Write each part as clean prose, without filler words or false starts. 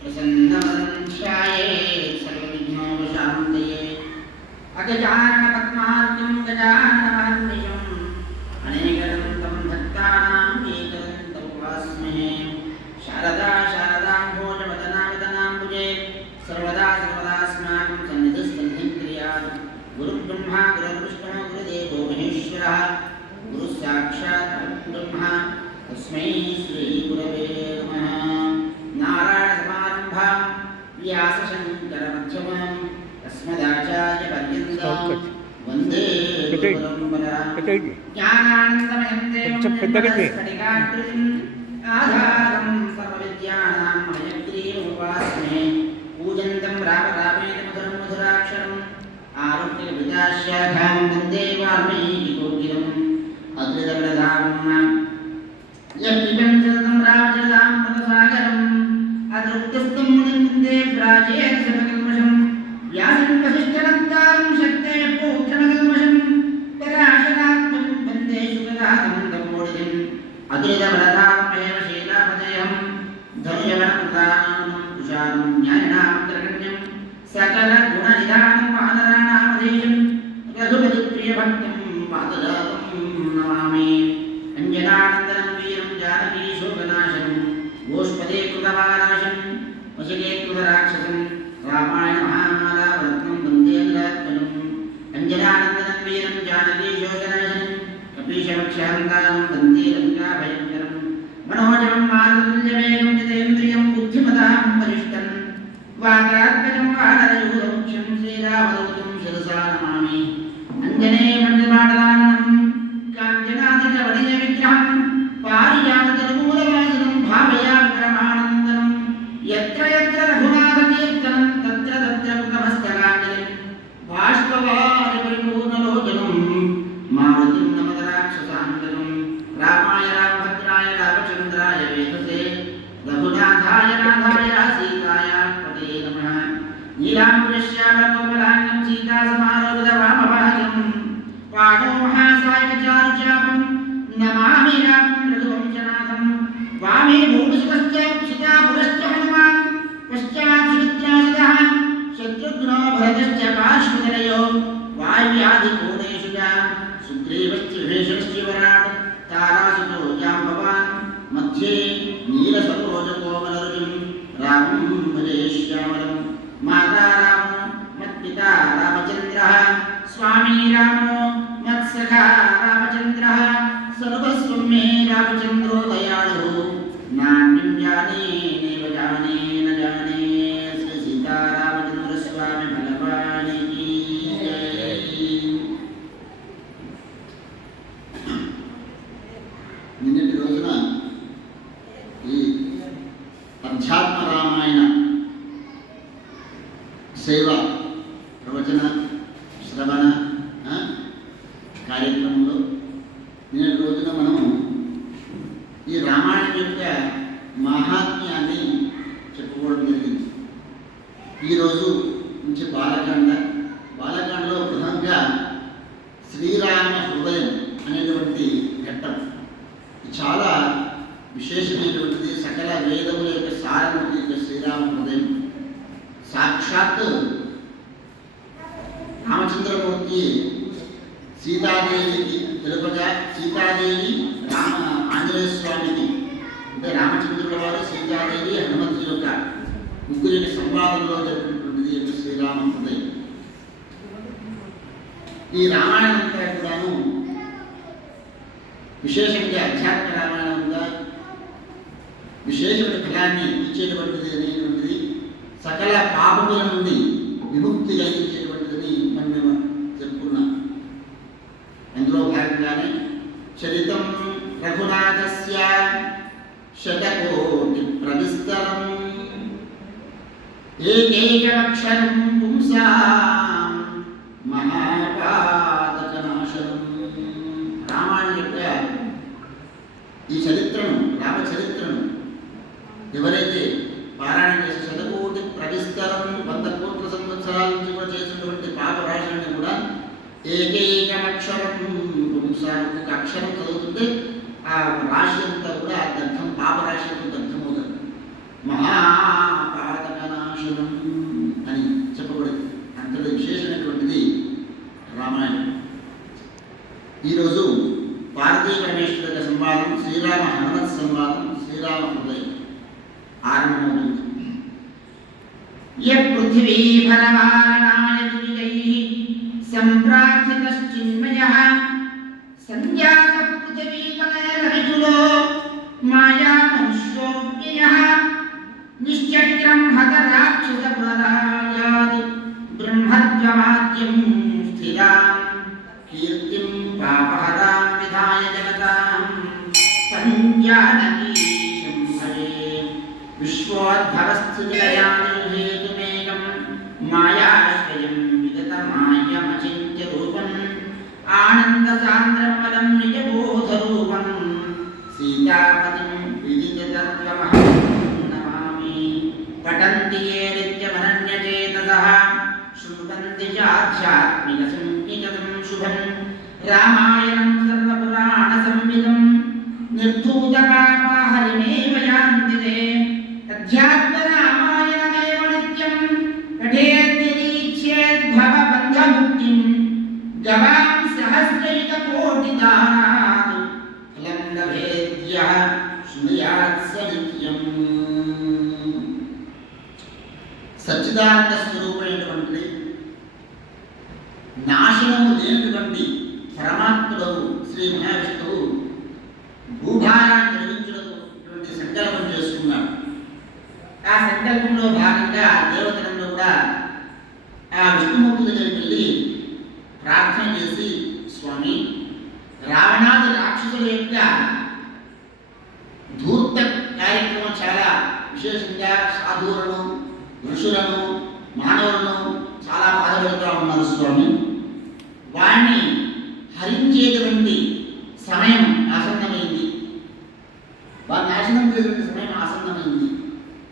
प्रसन्नवदन्त्याये सर्वविघ्नोपशान्तये अगजाननपद्मार्कं गजाननमहर्निशम् अनेकदन्तं भक्तानां एकदन्तं उपास्महे शारदा शारदाम्भोजवदनावदनाम्बुजे सर्वदा सर्वदास्माकं सन्निधिस्तन्निन्द्रियात् गुरुब्रह्मा गुरुर्विष्णुः गुरुदेवो महेश्वरः गुरुः साक्षात् परब्रह्म तस्मै श्रीगुरवे नमः। नारायणसमारम्भां व्यासशङ्करमध्यमाम् अस्मदाचार्यपर्यन्तां वन्दे गुरुपरम्परां ज्ञानानन्दमयं देवं स्फटिकाकृतिम् आधारं सर्वविद्यानां हयग्रीवमुपास्महे पूजन्तं राम रामेण मधुरं मधुराक्षरम् आरुह्यविदास्याघां वन्दे वाल्मीकिकोकिलम् अद्रितप्रधानं यत्पिबं सततं रामचरितामृतसागरम् अतृप्तस्थं मुनिन्दे व्राजेन सर्वकल्मषं व्यासं वसिष्ठनन्तारं शक्ते पौत्रमकल्मषं पराशरात्मनं वन्दे सुखदातं तमोदिम् अद्रितप्रधानमेव शीलापदयं धनुजवनकृतानं कुशालं ज्ञानिनामग्रगण्यं सकलगुणनिधानं मातराणामधेयं रघुपतिप्रियभक्तं मातरातं नमामि। अञ्जनानन्दनं वीरं जानकीशोकनाशनं गोष्पदे कृतवाराशं वशके कृतराक्षसं रामायणमहामालावरत्नं वन्दे निरात्मनम्। अञ्जनानन्दनं वीरं जानकीशोकनाशनं कपीशवक्षहन्तारं वन्दे लङ्काभयङ्करं मनोजवं मारुतुल्यवेगं जितेन्द्रियं बुद्धिमतां वरिष्ठं वातात्मजं वानरयूथमुख्यं श्रीरामदूतं शिरसा नमामि। अञ्जनेयमण्डलमाडलाननं काञ्चनादिकवणिजविग्रहं पारिजाततरुमूलवासनं भावयामि परमानन्दनं यत्र यत्र रघुनाथकीर्तनं तत्र तत्र कृतमस्तकाञ्जलिं बाष्पवारि परिपूर्णलोचनं मारुतिं नमत राक्षसान्तकं रामाय रामभद्राय रामचन्द्राय वेधसे रघुनाथाय नाथाय सीताय पते नमः। नीलाम्बुजश्यामकोमलाङ्गं सीतासमारोपितवामभागं वाणो महासायकचारुचापं नमामि रामं रघुवंशनाथं। वामे भूमिसुतश्च सीता पुरश्च हनुमान् पश्चात् सुमित्राजितः शत्रुघ्नो भरतश्च पार्श्वतनयो वायुव्याधिकोणेषु च सुग्रीवश्च विभीषणश्च वराट् तारासुतो जाम्बवान् मध्ये नीलसरोजकोमलरुचिं रामं भजे श्यामलं। माता रामो मत्पिता रामचन्द्रः स्वामी रामो मत्सखा रामचन्द्रः सर्वस्वं मे रामचन्द्रो दयाळुः नान्यं जाने नैव जाने न जाने। श्री सीतारामचन्द्रस्वामी भगवान् की जय। నిన్నటి రోజున ఈ అధ్యాత్మ రామాయణ సేవ ప్రవచన శ్రవణ కార్యక్రమంలో నిన్నటి రోజున మనం ఈ రామాయణం యొక్క మహాత్మ్యాన్ని చెప్పుకోవడం జరిగింది. ఈరోజు నుంచి బాలకాండలో ప్రధానంగా శ్రీరామ హృదయం అనేటువంటి ఘట్టం చాలా విశేషమైనటువంటిది. సకల వేదముల యొక్క సారము యొక్క శ్రీరామ హృదయం. సాక్షాత్ రామచంద్రమూర్తి సీతాదేవికి తెలుపగా సీతాదేవి ఆంజనేయ స్వామికి అంటే రామచంద్రుల వారు సీతాదేవి హనుమంతుడి యొక్క ముగ్గురి సంవాదంలో జరిపినటువంటిది యొక్క శ్రీరామ హృదయం. ఈ రామాయణం అంతా కూడాను విశేషంగా అధ్యాత్మ రామాయణంగా విశేషమైన ఫలాన్ని ఇచ్చేటువంటిది అనేటువంటిది సకల పాపముల నుండి విముక్తి కలిగించేటువంటిదని మనం చెప్పుకున్నాం. అందులో భాగంగానే చరితం రఘునాథస్య శతకోటి ప్రవిస్తరం ఏకైకమక్షరం పుంసాం మహాపాతకనాశనం. రామాయణ యొక్క ఈ చరిత్రను రామచరిత్రను ఎవరైతే పారాయణ చేసే శతకోటి ప్రవిస్తరం 100 కోట్ల సంవత్సరాల నుంచి కూడా చేసినటువంటి పాప రాశులను కూడా ఏకైకమక్షరం పుంసాం ఒక అక్షరం చదువుతుంటే ఆ రాశి అంతా కూడా దగ్ధం పాప రాశి అంతా దగ్ధమవుతుంది. మహాపాత यपृथिवीभरवारणायजुजैः सम्प्रार्थितश्चिन्मयः सञ्जातः पृथिवीतनयरविजुलो मायामनुष्योऽव्ययः निश्चक्रं हतराक्षसप्रदायात् ब्रह्मद्ववाद्यं स्थिरां कीर्तिं पापहरां विधाय जगतां सञ्जानकीशं भजे विश्वोद्भवस्थितिलयानिर्हेतुमेकं मायाश्रयं विगतमायमचिन्त्यरूपम् आनन्दसान्द्रमदं निजबोधरूपं सीतापतिं विदिततत्त्वमहं नमामि पठन्ति ये नित्यमनन्यचेतसः शृण्वन्ति च आध्यात्मिकसंज्ञितं शुभं रामायणं सर्वपुराणसंविदं निर्धूतपापाहरिमेव यान्ति ते अध्यात्मरामायणमेव नित्यं पठेद्यदीच्छेद्भवबन्धमुक्तिं गवां सहस्रैककोटिदानात् फलं लभेद्यः शृणुयात् स नित्यम् సచ్చిదానంద స్వరూపమైనటువంటి నాశనము లేనటువంటి పరమాత్ముడు శ్రీ మహావిష్ణువు భూభారాన్ని తొలగించుటటువంటి సంకల్పం చేసుకున్నాడు. ఆ సంకల్పంలో భాగంగా దేవతలంలో కూడా ఆ విష్ణుమూర్తి దగ్గరికి వెళ్ళి ప్రార్థన చేసి, స్వామి, రావణాది రాక్షసుల యొక్క ధూర్త కార్యక్రమం చాలా విశేషంగా సాధువులను, ఋషులను, మానవులను చాలా బాధపడుతూ ఉన్నారు స్వామి. వాణ్ణి హరించేటువంటి సమయం ఆసన్నమైంది, వారిని నాశనం చేసేటువంటి సమయం ఆసన్నమైంది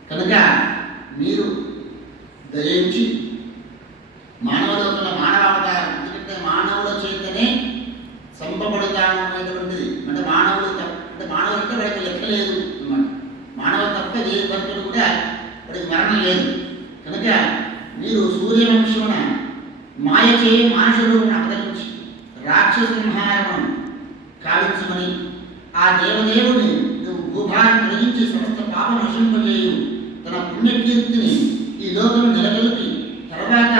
కనుక మీరు దయించి మానవలోకంలో మానవావతారం, ఎందుకంటే మానవుల చేతనే సంపబడుతాము అనేటువంటిది, అంటే మానవులు అంటే మానవులు అంటే వాడికి లెక్క లేదు అన్నమాట. మానవులు తప్ప ఏ భక్తులు కూడా వాడికి మరణం లేదు కనుక మీరు సూర్యవంశమున మాయచే మానుషులను అవతరించి రాక్షస సంహారము కావించమని ఆ దేవదేవుని భూభారం తొలగించి సమస్త పాపం నశింపజేయు తన పుణ్యకీర్తిని ఈ లోకం నెలకొల్పి తర్వాత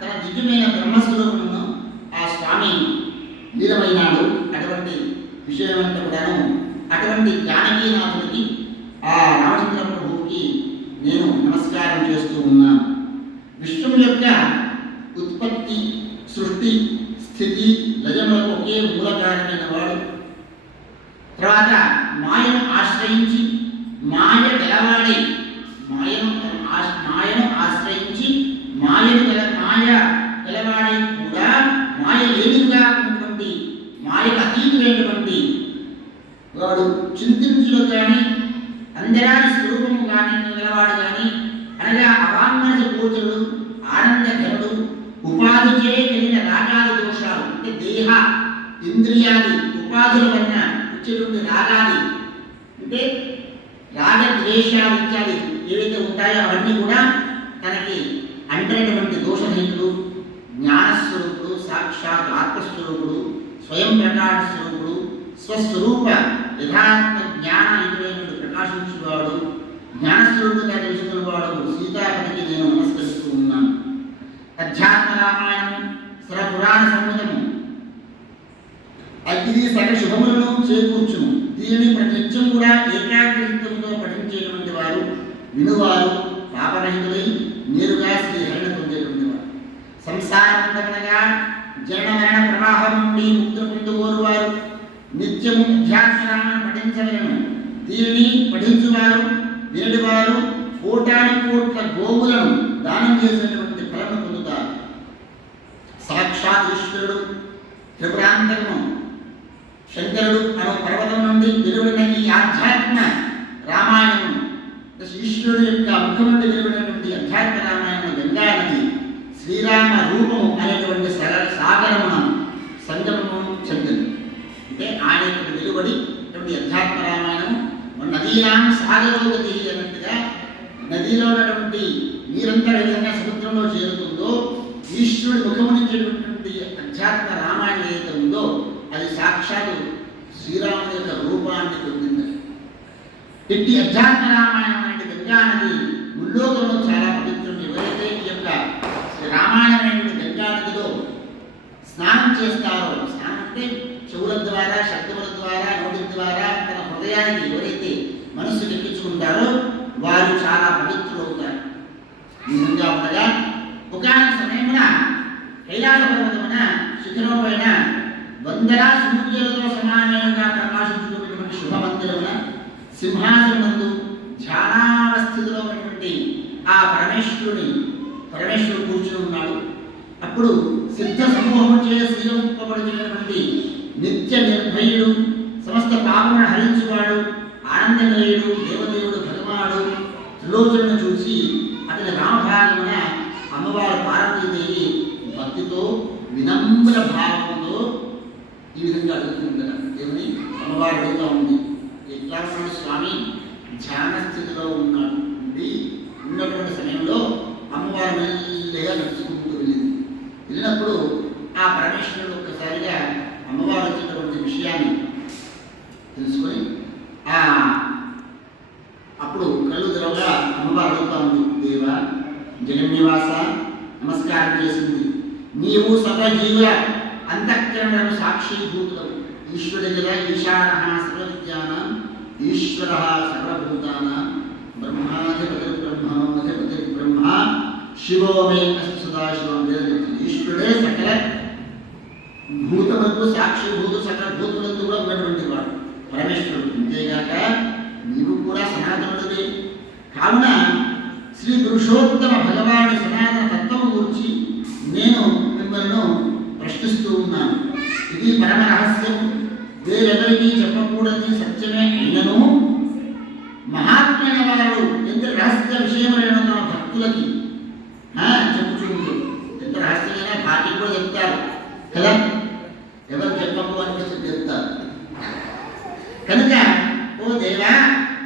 తన దివ్యమైన బ్రహ్మస్వరూపమును ఆ స్వామి లీలమైనాడు. అటువంటి విషయమంతా కూడాను అటువంటి జానకీనాథుడికి ఆ రామచంద్ర ప్రభువుకి నేను నమస్కారం చేస్తూ ఉన్నాను. విశ్వం యొక్క ఉత్పత్తి, సృష్టి, స్థితి, లయములకు ఒకే మూల కారణమైన వాడు. తర్వాత మాయను ఆశ్రయించి మాయ గలవాడై మాయను ఆశ్రయించి మాయ గలవాడై కూడా మాయ లేనిగా ఉన్నటువంటి మాయకు అతీతులైనటువంటి వాడు చింతించులో కానీ అందరాని స్వరూపము కానీ గలవాడు కానీ అనగా అవాంగన గోచరుడు, ఆనందఘనుడు, ఉపాధిచే కలిగిన రాగాది దోషాలు అంటే దేహ ఇంద్రియాది ఉపాధుల వలన వచ్చేటువంటి రాగాది అంటే రాగద్వేషాలు ఇత్యాది ఏవైతే ఉంటాయో అవన్నీ కూడా తనకి అంటేటువంటి దోషరహితుడు, జ్ఞానస్వరూపుడు, సాక్షాత్ ఆత్మస్వరూపుడు, స్వయం ప్రకాశ స్వరూపుడు, స్వస్వరూప యథాత్మ జ్ఞాన ఇటువంటి ప్రకాశించేవాడు, జ్ఞానస్వరూపుగా తెలుసుకునేవాడు సీతాపతికి నేను నమస్కరిస్తూ ఉన్నాను. అధ్యాత్మ రామాయణం సర్వపురాణ సంహితము ఇది సకల శుభములను చేకూర్చును. దీనిని ప్రతినిత్యం కూడా ఏకాగ్రచిత్తంతో పఠించేటువంటి వారు, వినువారు పాపరహితులై నేరుగా శ్రీహరిని పొందేటువంటి వారు. సంసారబంధనగా జనన మరణ ప్రవాహం నుండి ముక్తి పొందుకోరువారు నిత్యము అధ్యాత్మరామాయణం పఠించవలను. దీనిని పఠించువారు, వినడివారు కోటాను కోట్ల గోవులను దానం చేసినటువంటి ఫలము పొందుతారు. సాక్షాత్ ఈశ్వరుడు త్రిపురాంతరము శంకరుడు అను పర్వతం నుండి వెలువడిన ఈ ఆధ్యాత్మ రామాయణము, ఈశ్వరుడు యొక్క ముఖం నుండి వెలువడినటువంటి అధ్యాత్మ రామాయణం గంగా నది శ్రీరామ రూపము అనేటువంటి సాగరమున సంగమము చెందింది. అంటే ఆయన వెలువడి అధ్యాత్మ రామాయణం నదీనాం సాగరోగతి అన్నట్టుగా నదిలో ఉన్నటువంటి నీరంతా విధంగా సముద్రంలో చేరుతుందో ఈశ్వరుడి ముఖము నుంచేటువంటి అధ్యాత్మ రామాయణం ఏదైతే ఉందో అది సాక్షాత్ శ్రీరాముడి యొక్క రూపాన్ని పొందింది. ఇట్టి అధ్యాత్మ రామాయణం అంటే గంగా నది ముల్లోకంలో చాలా పవిత్రులు ఎవరైతే ఈ యొక్క రామాయణమైనటువంటి గంగా నదిలో స్నానం చేస్తారో, స్నానం అంటే చెవుల ద్వారా, శబ్దముల ద్వారా, నోటి ద్వారా తన హృదయానికి ఎవరైతే మనస్సుకు ఎక్కించుకుంటారో వారు చాలా పవిత్రులు అవుతారు. ఈ విధంగా ఉండగా ఒకనొక సమయమున కైలాస పర్వతమున శిఖరం పైన వందల సూర్యులతో సమానంగా ప్రకాశించుకున్నటువంటి శుభమందిరమున సింహాసనమందు ధ్యానావస్థితిలో ఉన్నటువంటి ఆ పరమేశ్వరుడు కూర్చుని ఉన్నాడు. అప్పుడు సిద్ధ సమూహము చే శ్రీరంపబడినటువంటి నిత్య నిర్భయుడు, సమస్త పాపమును హరించువాడు, ఆనందనిలయుడు దేవదేవుడు భగవానుడు త్రిలోచనను చూసి అతని రామభాగమున అమ్మవారు పార్వతీదేవి భక్తితో వినమ్ర భావముతో ఈ విధంగా అడుగుతుందట. దేవుని అమ్మవారు అడుగుతూ ఉంది, ఎట్లా ఉన్నాడు స్వామి? ధ్యాన స్థితిలో ఉన్నటువంటి సమయంలో అమ్మవారు మెల్లగా నడుచుకుంటూ వెళ్ళినప్పుడు ఆ పరమేశ్వరుడు ఒక్కసారిగా అమ్మవారు వచ్చినటువంటి విషయాన్ని తెలుసుకొని అప్పుడు కళ్ళు తెరవగా అమ్మవారు అడుగుతా ఉంది, దేవా జగన్నివాస నమస్కారం చేసింది. నీవు సర్వజీవుల అంతఃకరణను సాక్షిభూతులవు. ఈశ్వరుడి కదా ఈశాన సర్వవిద్యానాం ఈశ్వర సర్వభూతానాం బ్రహ్మాధిపతి బ్రహ్మ శివో మే అస్తి సదాశివం. ఈశ్వరుడే సకల భూతములకు సాక్షిభూతు, సకల భూతములకు కూడా ఉన్నటువంటి వాడు పరమేశ్వరుడు. అంతేగాక నీవు కూడా సనాతనుడివే. కావున శ్రీ పురుషోత్తమ భగవాని సనాతన తత్వము గురించి నేను మిమ్మల్ని ప్రశ్నిస్తూ ఉన్నాను. ఇది పరమ రహస్యం, వేరెవరికి చెప్పకూడని సత్యమే అయినను మహాత్మైన వారు ఎంత రహస్య విషయమైన తమ భక్తులకి చెప్పుచుంటారు. ఎంత రహస్యమైనా పార్టీ కూడా చెప్తారు కదా, ఎవరు చెప్పకు అనిపిస్తుంది చెప్తారు. కనుక ఓ దేవా,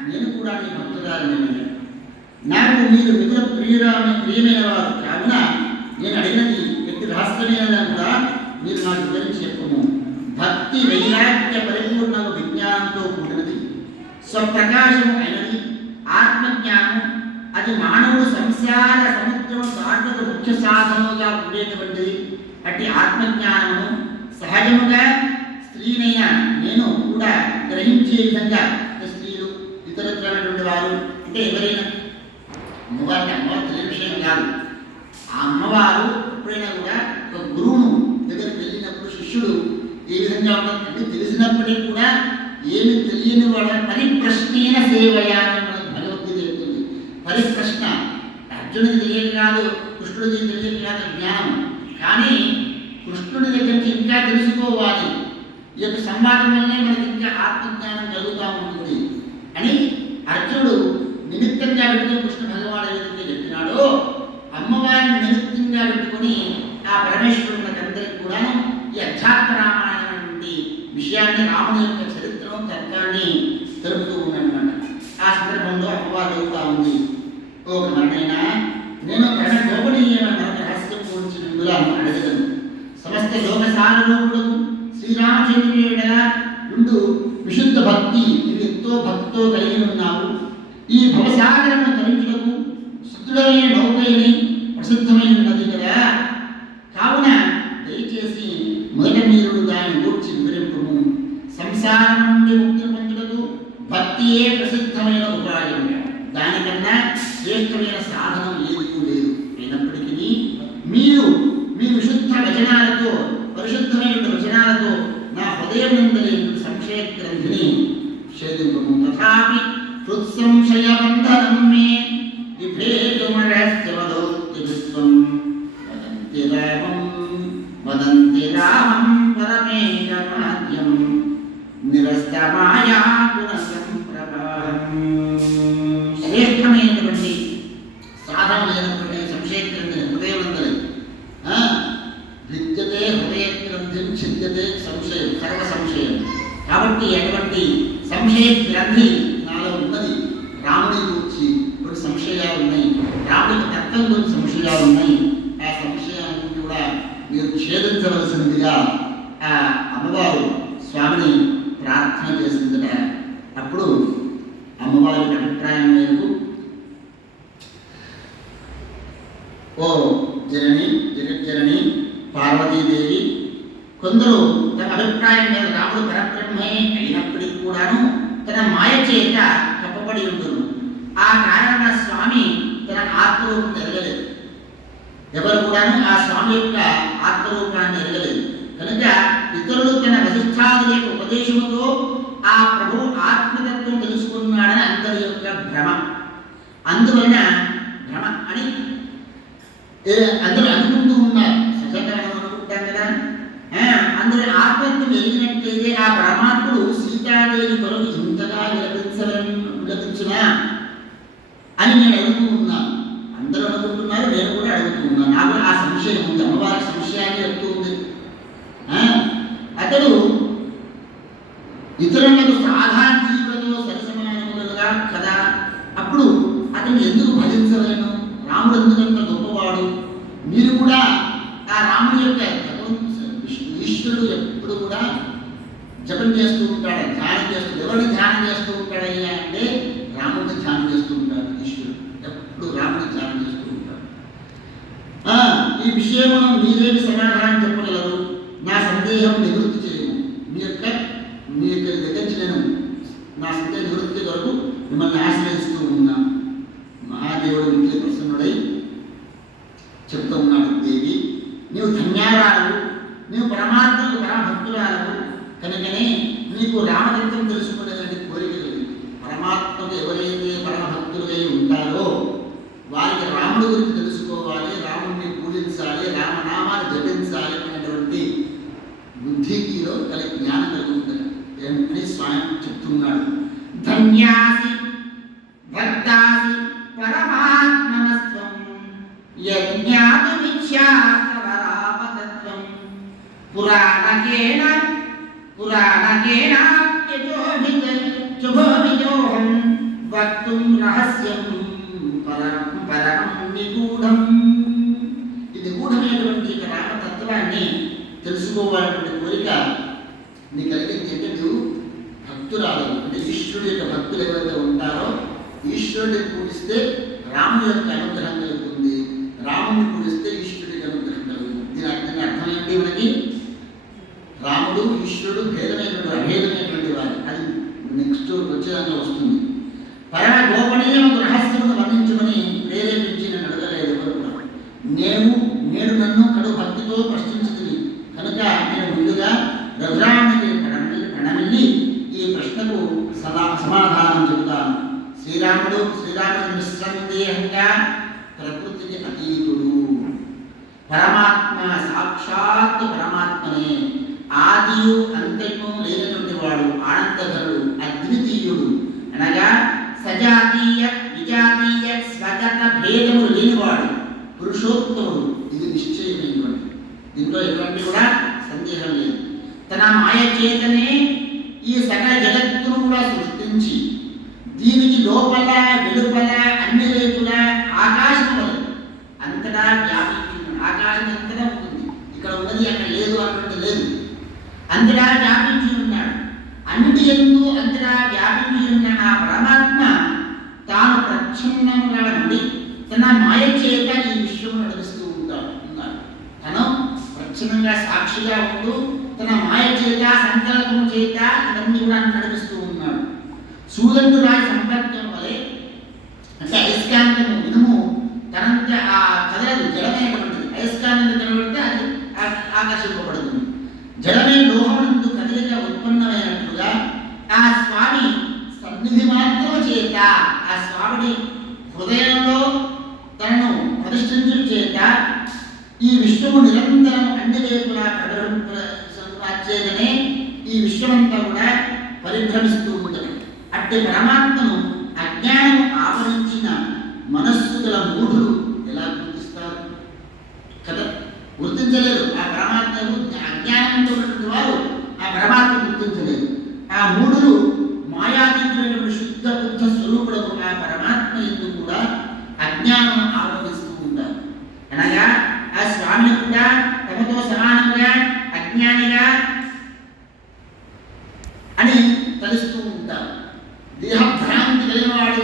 నేను కూడా నీ భక్తురాలని, నాకు మీరు మిగుల ప్రియమైన వారు. కావున నేను అడిగినది ఎట్టి రహస్యమైన కూడా మీరు నాకు వివరించి చెప్పము. భక్తి వైరాగ్య పరిపూర్ణ విజ్ఞానంతో కూడినది, స్వప్రకాశము అయినది ఆత్మజ్ఞానం. అది మానవుడు సంసార సముద్రం దాటుకు ముఖ్య సాధనముగా ఉండేటువంటిది. అట్టి ఆత్మజ్ఞానము సహజముగా స్త్రీనైనా నేను కూడా గ్రహించే విధంగా, స్త్రీలు ఇతరత్రమైనటువంటి వారు అంటే ఎవరైనా అమ్మవారు తెలియని విషయం కాదు. ఆ అమ్మవారు ఎప్పుడైనా కూడా ఒక గురువును దగ్గరికి వెళ్ళినప్పుడు శిష్యుడు ఏ విధంగా ఉంటుందంటే తెలిసినప్పటికీ కూడా ఏమి తెలియని వాడ పరిప్రశ్నేన సేవయాన్ని మనకు భగవద్గీత చెప్తుంది. పరిప్రశ్న అర్జునుడికి తెలియదు కాదు, కృష్ణుడికి తెలియదు కాదు జ్ఞానం. కానీ కృష్ణుడి దగ్గర నుంచి ఇంకా తెలుసుకోవాలి. ఈ యొక్క సంవాదం వల్లనే మనకి ఇంకా ఆత్మజ్ఞానం కలుగుతూ ఉంటుంది అని అర్జునుడు నిమిత్తంగా పెట్టుకుని కృష్ణ భగవాడు ఏదైతే చెప్పినాడో అమ్మవారిని నిమిత్తంగా పెట్టుకుని ఆ పరమేశ్వరునికి కూడా ఈ అధ్యాత్మ రామాయణమైనటువంటి విషయాన్ని, రాముని యొక్క చరిత్రను, తత్వాన్ని తెలుపుతూ ఉన్నమాట. ఆ సందర్భంలో అమ్మవారు అడుగుతా ఉంది, ఒక మరణైనా నేను కన్న గోపనీయమైన రహస్యం గురించి మిమ్మల్ని అడగలను. సమస్త లోకసారూపుడు శ్రీరామచంద్రుడు నుండు విశుద్ధ భక్తి, నీవు ఎంతో భక్తితో కలిగి ఉన్నావు. ఈ భవసాగరము తరించుటకు శుద్ధుడైన నౌకైని ప్రసిద్ధమైన ఉన్నది కదా. కావున దయచేసి మొదట మీరు దాన్ని గూర్చి వివరింపుము. సంసారం నుండి ముక్తి పొందుటకు భక్తియే ప్రసిద్ధమైన ఉపాయం. దానికన్నా శ్రేష్టమైన సాధనం ఏదీ లేదు. అయినప్పటికీ మీరు మీ విశుద్ధ వచనాలతో, పరిశుద్ధమైన వచనాలతో నా హృదయం నందలి సంశయ గ్రంథిని ఛేదింపము. తథాపి హృత్సంశయబంధనం మే విభేదుమరస్యవదోక్తి విశ్వం వదంతి రామం పరమేకమాద్యం నిరస్తమాయా గుణసంప్రభావం. శ్రేష్టమైనటువంటి సాధనమైనటువంటి సంశయగ్రంథిని హృదయమందరి విద్యతే హృదయగ్రంథిం ఛిద్యతే సంశయం సర్వ సంశయం. కాబట్టి అటువంటి సంశయ గ్రంథి నాలో ఉన్నది. రాముడి గురించి కొన్ని సంశయాలు ఉన్నాయి, రాముడి తత్వం గురించి సంశయాలు ఉన్నాయి. ఆ సంశయాన్ని కూడా మీరు ఛేదించవలసినదిగా ఆ అమ్మవారు స్వామిని ప్రార్థన చేసిందట. అప్పుడు అమ్మవారి అభిప్రాయం మేరకు ఓ జనని జగజ్జనని పార్వతీదేవి, కొందరు తమ అభిప్రాయం మీద రాముడు పరబ్రహ్మే అయినప్పటికీ కూడాను తన మాయ చేత కప్పబడి ఉండును. ఆ కారణంగా స్వామి తన ఆత్మరూపం ఎరగలేదు. ఎవరు కూడాను ఆ స్వామి యొక్క ఆత్మరూపాన్ని ఎరగలేదు. కనుక ఇతరులు తన వశిష్ఠాదుల యొక్క ఉపదేశముతో ఆ ప్రభువు ఆత్మతత్వం తెలుసుకున్నాడని అందరి యొక్క భ్రమ. అందువలన భ్రమ అని అందరూ అనుకుంటూ ఉన్నారు. సజంగా అనుకుంటాం కదా. అందరి ఆత్మత్వం ఎరిగినట్లయితే ఆ పరమాత్ముడు సీతాదేవి కొరకు ఇంతగా విలపించునా అని నేను అడుగుతూ ఉన్నాను. అందరూ అనుకుంటున్నారు, నేను కూడా అడుగుతూ ఉన్నాను. నాకు ఆ సంశయం ఉంది, అమ్మవారి సంశయాన్ని చెప్తూ ఉంది. అతడు ఇతరులకు సాధారణ జీవులతో సరిసమానములుగా కదా, అప్పుడు అతను ఎందుకు భజించలేను? రాముడు ఎందుకంత గొప్పవాడు? మీరు కూడా ఆ రాముడి యొక్క ఈశ్వరుడు ఎప్పుడు కూడా జపం చేస్తూ ఉంటాడు, ధ్యానం చేస్తూ. ఎవరిని ధ్యానం చేస్తూ ఉంటాడయ్యా అంటే రాముడిని ధ్యానం చేస్తూ ఉంటాడు. ఈశ్వరుడు ఎప్పుడు రాముడిని ధ్యానం చేస్తూ ఉంటాడు. ఈ విషయమును మీరేమి సమాధానం చెప్పగలరు? నా సందేహం నివృత్తి చేయము. మీ యొక్క దగ్గర నుంచి నేను నా సందేహ నివృత్తి కొరకు మిమ్మల్ని ఆశ్రయిస్తూ ఉన్నాను. మహాదేవుడు మిక్కిలి ప్రసన్నుడై చెప్తూ ఉన్నాడు, దేవి నీవు ధన్యారాలు, నీవు పరమాత్మకు పరమభక్తురాలకు, కనుకనే నీకు రామతత్వం తెలుసుకునేటువంటి కోరిక కలిగింది. పరమాత్మకు ఎవరైతే పరమభక్తులుగా ఉంటారో వారికి రాముడి గురించి తెలుసుకోవాలి, రాముడిని పూజించాలి, రామనామాన్ని జపించాలి అనేటువంటి బుద్ధిలో కలిగి జ్ఞానం కలుగుతుంది అని స్వయం చెప్తున్నాడు. ధన్యాసి భక్తాసి పరమాత్మనస్త్వం యజ్ఞాతుమిచ్ఛాతవరామతత్వం పురాణకేనాప్యజోభిజోహం వక్తుం రహస్యం పరం నిగూఢం. ఈ నిగూఢమైనటువంటి రామతత్వాన్ని తెలుసుకోవాలన్నటువంటి కోరిక నీ కలిగింది. అంటే నువ్వు భక్తురాలు, అంటే ఈశ్వరుడు యొక్క భక్తులు ఎవరైతే ఉంటారో ఈశ్వరుడిని పూజిస్తే రాముడి యొక్క అనుగ్రహం కలుగుతుంది, రాముడిని పూజిస్తే ఈశ్వరుడికి అనుగ్రహం కలుగుతుంది. దీని అర్థం ఏంటి? మనకి రాముడు ఈశ్వరుడు అభేదమైనటువంటి వారు. అది నెక్స్ట్ వచ్చేదాంట్లో వస్తుంది. పరమ గోపనీయము రహస్యమును వర్ణించమని ప్రేరేపించి నేను అడగలేదు ఎవరు కూడా. నేడు నన్ను కడు భక్తితో ప్రశ్నించింది కనుక నేను ముందుగా రఘురాముడికి ప్రణమిల్లి ఈ ప్రశ్నకు సమాధానం చెబుతాను. శ్రీరాముడు నిస్సందేహంగా ప్రకృతికి అతీతుడు, పరమాత్మ సాక్షాత్ పరమాత్మనే, ఆదియు అంతము లేనటువంటి వాడు, ఆనందధరుడు, అద్వితీయుడు, అనగా సజాతీయ విజాతీయ స్వగత భేదములు లేనివాడు, పురుషోత్తముడు. ఇది నిశ్చయమైనటువంటి, దీంట్లో ఎటువంటి కూడా సందేహం లేదు. తన మాయ చేతనే ఈ సకల జగత్తును కూడా సృష్టించి దీనికి లోపల వెలుపల అన్ని వైపుల ఆకాశం వలె అంతటా వ్యాపించి, ఆకాశం అంతటా ఉంటుంది, ఇక్కడ ఉన్నది అక్కడ లేదు అన్నట్టు లేదు, అంతటా వ్యాపించి ఉన్నాడు. అన్నిటి యందు అంతటా వ్యాపించి ఉన్న ఆ పరమాత్మ తాను ప్రచ్ఛన్నముగా నుండి తన మాయ చేత ఈ విశ్వము నడిపిస్తూ ఉన్నాడు. తను ప్రచ్ఛన్నంగా సాక్షిగా ఉంటూ తన మాయ చేత సంకల్పము చేత ఇవన్నీ కూడా నడిపిస్తూ ఉన్నాడు. సూర్యుడు రాయి సంపర్కం వలె, అంటే అయస్కాంతము ఇనుము తనంత ఆ కదలదు, జడమైనటువంటిది. అయస్కాంతం కనబడితే అది ఆకర్షింపబడుతుంది. జడమే లోహమునందు కదలిక ఉత్పన్నమైనట్లుగా ఆ స్వామి సన్నిధి మాత్రము చేత, ఆ స్వామిని హృదయంలో తనను ప్రతిష్ఠించడం చేత ఈ విశ్వము నిరంతరం అన్ని వైపులా ప్రకటించేదనే ఈ విశ్వమంతా కూడా పరిభ్రమిస్తూ ఉంటుంది. అట్టి పరమాత్మను అజ్ఞానము ఆవరించిన మనస్సు గల మూఢులు ఎలా గుర్తిస్తారు కదా? గుర్తించలేరు. ఆ పరమాత్మను అజ్ఞానంతో ఉన్నటువంటి వారు ఆ పరమాత్మ గుర్తించలేదు. ఆ మూఢులు మాయాతీతులైనటువంటి శుద్ధ బుద్ధ స్వరూపులకు ఆ పరమాత్మ ఎందుకు కూడా అజ్ఞానం ఆరోపిస్తూ ఉంటారు. అనగా ఆ స్వామిని కూడా తమతో సమానంగా అజ్ఞానిగా అని తలుస్తూ ఉంటారు. దేహభ్రాంతి కలిగినవాడు,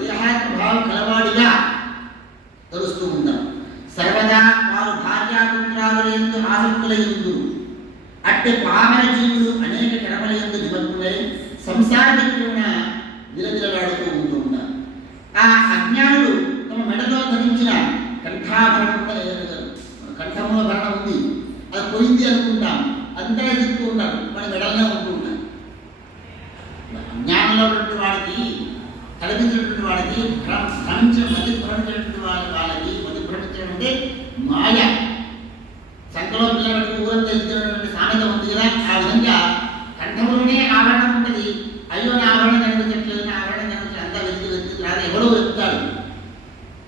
దేహాత్మ భావం కలవాడిగా తలుస్తూ ఉంటారు. కంఠాభరణం కూడా కంఠంలో భరణం ఉంది, అది పోయింది అనుకుంటాం, అంతా ఎదుగుతూ ఉంటారు, మన మెడల్నే ఉంటూ ఉంటాం. అజ్ఞానంలో ఉన్నటువంటి వాడికి, కల్పించినటువంటి వాడికి, మతి భ్రమించినటువంటి వాళ్ళకి మతి భ్రమించడం అంటే మాయ. సంకలో పిల్లలకి ఊరంతా ఎదుగుతున్నటువంటి సామెత ఉంది కదా, ఆ విధంగా కంఠంలోనే ఆభరణం ఉంటుంది. అయ్యో నా ఆభరణం కనిపించట్లేదు, నా ఆభరణం కనిపించట్లేదు, అంతా వెతికి రాదు, ఎవడో వెతుకుతాడు.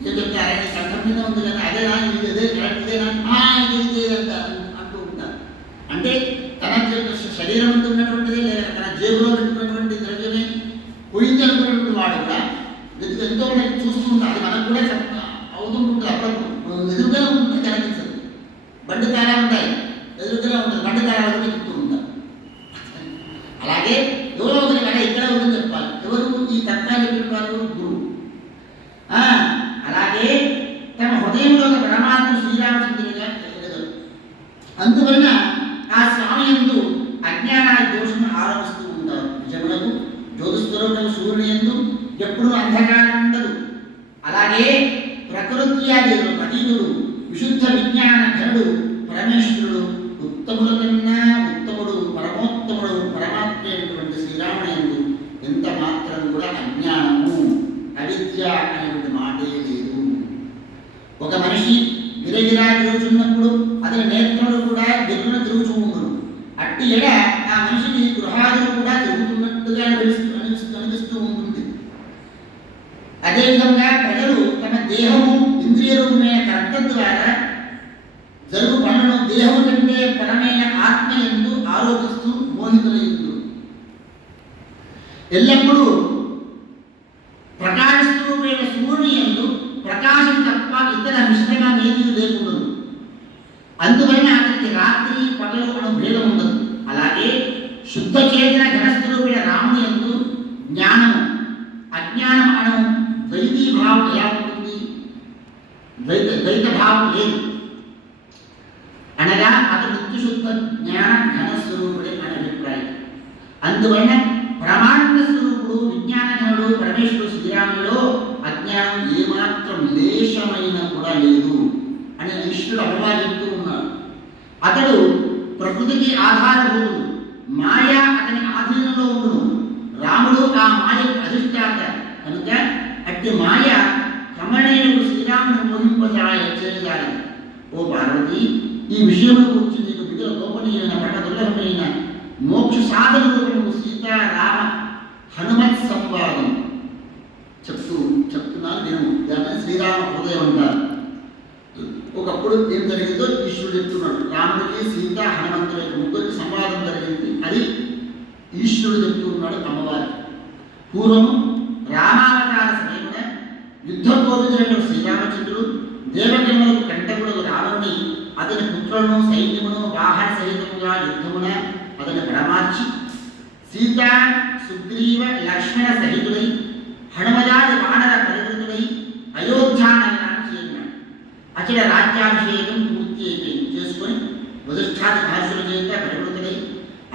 ఏం చెప్తారు, ఆయన కంఠం మీద ఉంది కదా, అదేనా ఇదే కరెక్ట్, ఇదేనా ఇది అంటూ ఉంటారు. అంటే తన శరీరం అంతా ఉన్నటువంటిదే, లేదా తన జేబులో పెట్టుకున్నటువంటి ద్రవ్యమే పోయింది అనుకున్నటువంటి వాడు కూడా వెతుకు ఎంతో చూస్తూ ఉంటారు. అది మనకు కూడా అవుతుంటుంది. అప్పుడప్పుడు ఎదురుగానే ఉంటుంది, కనిపించదు. బండి తాళాలు ఉంటాయి, ఎదురుగానే ఉంటుంది, బండి తాళాలు వెతుకుతూ ఉంటారు. అలాగే ఎవరో ఒకరి కథ ఇక్కడ ఉందని చెప్పాలి. ఎవరు ఈ తత్వాన్ని చెప్పాలి? గురువు. అలాగే తమ హృదయంలో పరమాత్మ శ్రీరామచంద్రుడిగా ఎదగదు. అందువలన ఆ స్వామి యందు అజ్ఞానాన్ని దోషం ఆరోపిస్తూ ఉంటారు. నిజములకు జ్యోతిస్వరూపులకు సూర్యుని యందు ఎప్పుడు అంధకారం ఉండదు. అలాగే ప్రకృత్యాదేవుడు అతీతుడు విశుద్ధ విజ్ఞాన ఘనుడు పరమేశ్వరుడు ఉత్తముల కన్నా ఉత్తముడు పరమోత్తముడు పరమాత్మ అయినటువంటి శ్రీరాముని యందు ఎంత మాత్రం కూడా అజ్ఞానము అవిద్య అనేటువంటి మాటే లేదు. ఒక మనిషి గిరగిరా తిరుగుతున్నప్పుడు అతని నేత్రుడు కూడా గిరున తిరుగుతూ ఉండదు. అట్టి ఎడ ఆ మనిషికి గృహాదులు కూడా తిరుగుతున్నట్టుగా అనిపిస్తూ ఉంటుంది. అదేవిధంగా ప్రజలు తమ దేహము ఇంద్రియ రూపమైన కర్త ద్వారా జరుగు పనులను దేహము కంటే పరమైన ఆత్మ యందు ఆరోపిస్తూ మోహితులయ్యుండు. ఎల్లప్పుడూ ప్రకాశస్వరూపమైన సూర్యుని యందు ప్రకాశం తప్ప ఇతర మిశ్రమం ఏదీ లేకుండదు. అందువలన అతనికి రాత్రి పగలు అను భేదం ఉండదు. అలాగే శుద్ధ చేతన ఘనస్వరూపమైన రాముని యందు జ్ఞానము అజ్ఞానం అను ద్వైతీ భావం ఎలా ఉంటుంది? ద్వైత భావం లేదు. అనగా అతడు నిత్యశుద్ధ జ్ఞాన ఘనస్వరూపుడే అనే అభిప్రాయం. అందువలన ప్రమాణ స్వరూపుడు విజ్ఞాన ఘనుడు పరమేశ్వరుడు శ్రీరాములో అజ్ఞానం ఏమాత్రం లేశమైన కూడా లేదు అని ఈశ్వరుడు అమ్మవారు చెప్తూ ఉన్నాడు. అతడు ప్రకృతికి ఆధారభూతుడు, మాయ అతని ఆధీనంలో ఉండును. రాముడు ఆ మాయకు అధిష్టాత కనుక అట్టి మాయ కమలైనప్పుడు శ్రీరామును మోహింపజేయజాలి. ఓ పార్వతి, ఈ విషయం గురించి నీకు మిగిలిన లోపనీయమైన పట్ల దుర్లభమైన మోక్ష సాధన రూపము సీతారామ హనుమత్ సంవాదం చెప్తున్నాను నేను. దాన్ని శ్రీరామ హృదయం అంటారు. ఒకప్పుడు ఏం జరిగిందో ఈశ్వరుడు చెప్తున్నాడు. రాముడికి సీత హనుమంతుల ముగ్గురికి సంవాదం జరిగింది. అది ఈశ్వరుడు చెప్తూ ఉన్నాడు అమ్మవారి. పూర్వం రామావతార సమయమున యుద్ధ కోవిదుడైన శ్రీరామచంద్రుడు దేవజన్మలకు కంటకుడు రావణుని అతని పుత్రులను సైన్యమును వాహన సహితముగా యుద్ధమున అతని పరమార్చి సీత సుగ్రీవ లక్ష్మణ సహితుడై హనుమజాది వానర పరివృతుడై అయోధ్యా నగరాన్ని చేరినాడు. అచల రాజ్యాభిషేకం పూర్తి అయిపోయింది. చేసుకొని వశిష్ఠాది మహర్షుల చేత పరివృతుడై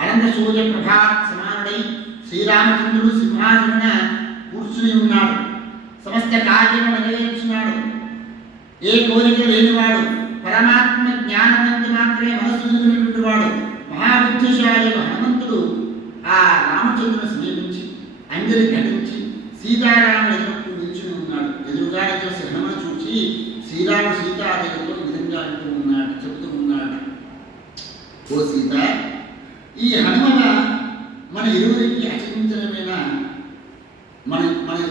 అనంత సూర్య ప్రభా సమానుడై శ్రీరామచంద్రుడు సింహాసన కూర్చుని ఉన్నాడు. సమస్త కార్యము నెరవేర్చున్నాడు. ఏ కోరిక లేనివాడు, పరమాత్మ జ్ఞానవంతు మాత్రమే మనస్సు నిలిపినటువంటి వాడు, మహాబుద్ధిశాలి హనుమంతుడు ఆ రామచంద్రుని సమీపించి అంజలి ఘటించి సీతారాముడు ఎదురు నిల్చుని ఉన్నాడు. ఎదురుగా చూసి హనుమను చూసి శ్రీరాముడు సీతాదేవితో ఈ విధంగా అంటూ ఉన్నాడు, చెప్తూ ఉన్నాడు. ఓ సీత, ఈ హనుమ మన ఇరువురికి అచంచలమైన మన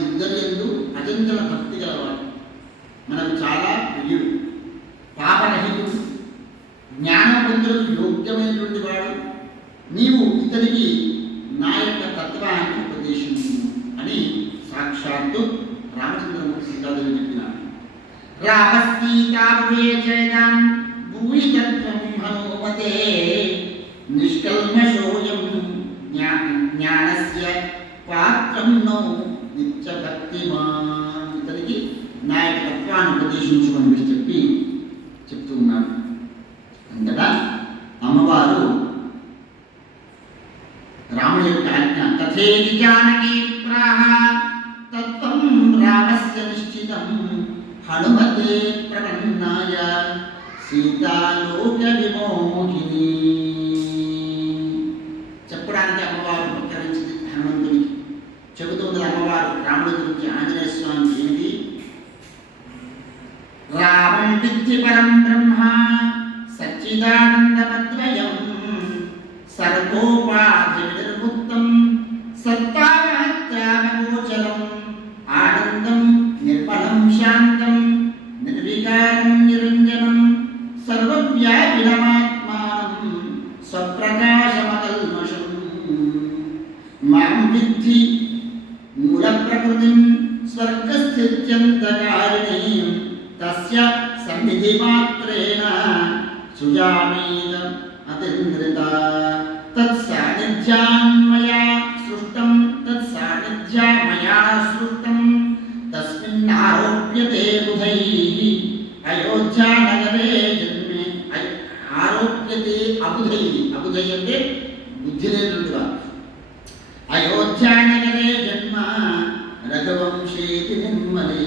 ఇద్దరి యందు అచంచల భక్తి గలవాడు. మనకు చాలా ప్రియుడు, పాపరహితుడు, జ్ఞానవంతులకు యోగ్యమైనటువంటి వాడు. నీవు ఇతనికి నా యొక్క తత్వాన్ని ఉపదేశించు అని సాక్షాత్తు రామచంద్రమూర్తి సీతాదేవి చెప్పినాడు. రామసీతాభేజం భూయితత్వం హనుమతే నిష్కల్మషోయం జ్ఞానస్య పాత్రం నో నిత్యభక్తిమాన్. ఇతనికి నా యొక్క తత్వాన్ని ఉపదేశించుకొని చెప్తూ ఉన్నాడు. అంతటా అమ్మవారు రాముడి యొక్క ఆజ్ఞ తథేతి జానకీ ప్రాహ తత్వం రామస్య నిశ్చితం హనుమతే ప్రపన్నాయ సీతాలోక విమోహిని. చెప్పడానికి అమ్మవారు ఉపకరించింది హనుమంతునికి. చెబుతున్నది అమ్మవారు రాముడి గురించి, ఆంజనేయ స్వామి ఏమిటి? రామం విద్ధి పరం బ్రహ్మ సచ్చిదానందమద్వయం సర్వోపాధి నిర్ముక్తం సత్తామహత్యామగోచరం ఆనందం నిర్మలం శాంతం నిర్వికారం నిరంజనం సర్వవ్యాపినమాత్మానం స్వప్రకాశమకల్మషం మాం విద్ధి మూల ప్రకృతిం స్వర్గస్థిత్యంతకారిణీం తస్య సన్నిధి మాత్రేణ సుజామీన అతింద్రిత తత్సాన్నిధ్యాన్మయా సృష్టం తత్సాన్నిధ్యామయా సృష్టం తస్మిన్నారోప్యతే బుధైః అయోధ్యానగరే జన్మే. ఆరోప్యతే అబుధైః. అబుధై అంటే బుద్ధి లేనటువంటి వారు. అయోధ్యానగరే జన్మ రఘువంశేతి నిర్మలే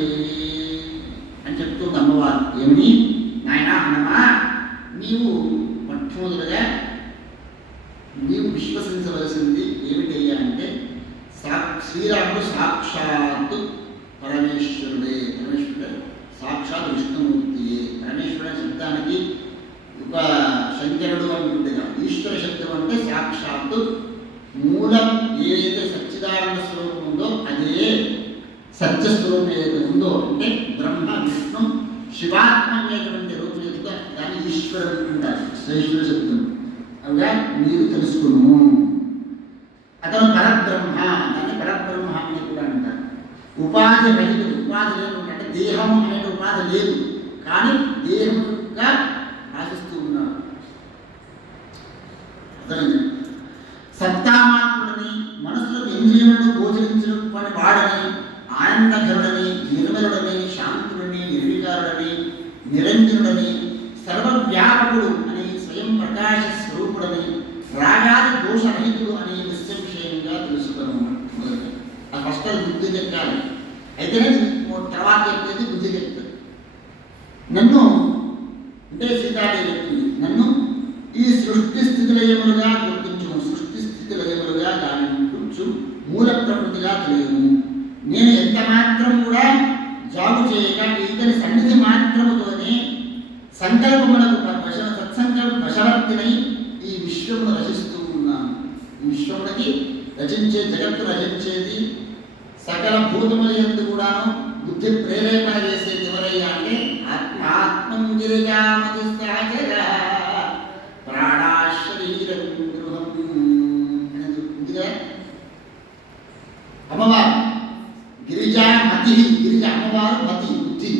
అని చెప్తుంది అమ్మవారు. ఏమని? నాయన హనుమా, నీవు మొట్టమొదటిగా నీవు విశ్వసించవలసింది ఏమిటయ్యా అంటే శ్రీరాముడు సాక్షాత్తు పరమేశ్వరుడే. పరమేశ్వరుడే సాక్షాత్ విష్ణుమూర్తియే. పరమేశ్వరుడు శబ్దానికి ఒక శంకరుడు అనుకుంటే ఈశ్వర శబ్దం అంటే సాక్షాత్తు మూలం ఏదైతే సచ్చిదానంద స్వరూపం ఉందో అదే సత్యస్వరూపం ఏదైతే ఉందో అంటే బ్రహ్మ విష్ణు శివాత్మకమైనటువంటి రూపం ఏదో దాన్ని ఈశ్వరుడు అంటారు. శ్రేష్ఠుడు శబ్దం అవుగా మీరు తెలుసుకును. అతను పరబ్రహ్మ, దాన్ని పరబ్రహ్మ అని కూడా అంటారు. ఉపాధి రహితుడు. ఉపాధి లేదు అంటే దేహం అనే ఉపాధి లేదు, కానీ దేహంగా ఆశిస్తూ ఉన్నాడు. అతను సత్తామాత్రుడని, మనసులో ఇంద్రియులను గోచరించినటువంటి వాడని, ఆనందఘరుడని, నిర్మలుడని, శాంతుడని, నిర్వికారుడని, నిరంజనుడని, సర్వవ్యాపకుడు అని, స్వయం ప్రకాశ స్వరూపుడని, రాగాది దోషరహితుడు అని నిస్సంశయంగా తెలుసుకున్నాము. ఆ ఫస్ట్ బుద్ధి చెక్కాలి, అయితేనే తర్వాత చెప్పేది బుద్ధి చెప్తుంది. నన్ను అంటే సీతాదేవి చెప్తుంది, నన్ను ఈ సృష్టి స్థితిలయములుగా గుర్తించుము, సృష్టి స్థితిలయములుగా దాని గుర్చు, మూల ప్రకృతిగా తెలియము. నేను ఎంత మాత్రం కూడా జాగు చేయక ఇతని సన్నిధి మాత్రముతోనే సంకల్పములకు సత్సంకల్ప వశవర్తినై ఈ విశ్వమును రచిస్తూ ఉన్నాను. ఈ విశ్వమునికి రచించే, జగత్తు రచించేది, సకల భూతముల యందు కూడాను బుద్ధి ప్రేరేపణ చేసేది ఎవరయ్యా అంటే ఆత్మాత్మం గిరిజామతి సహచర ప్రాణాశరీరం గృహం అనేది ఉందిగా. అమ్మవారు గిరిజామతి, గిరిజ అమ్మవారు మతి బుద్ధి.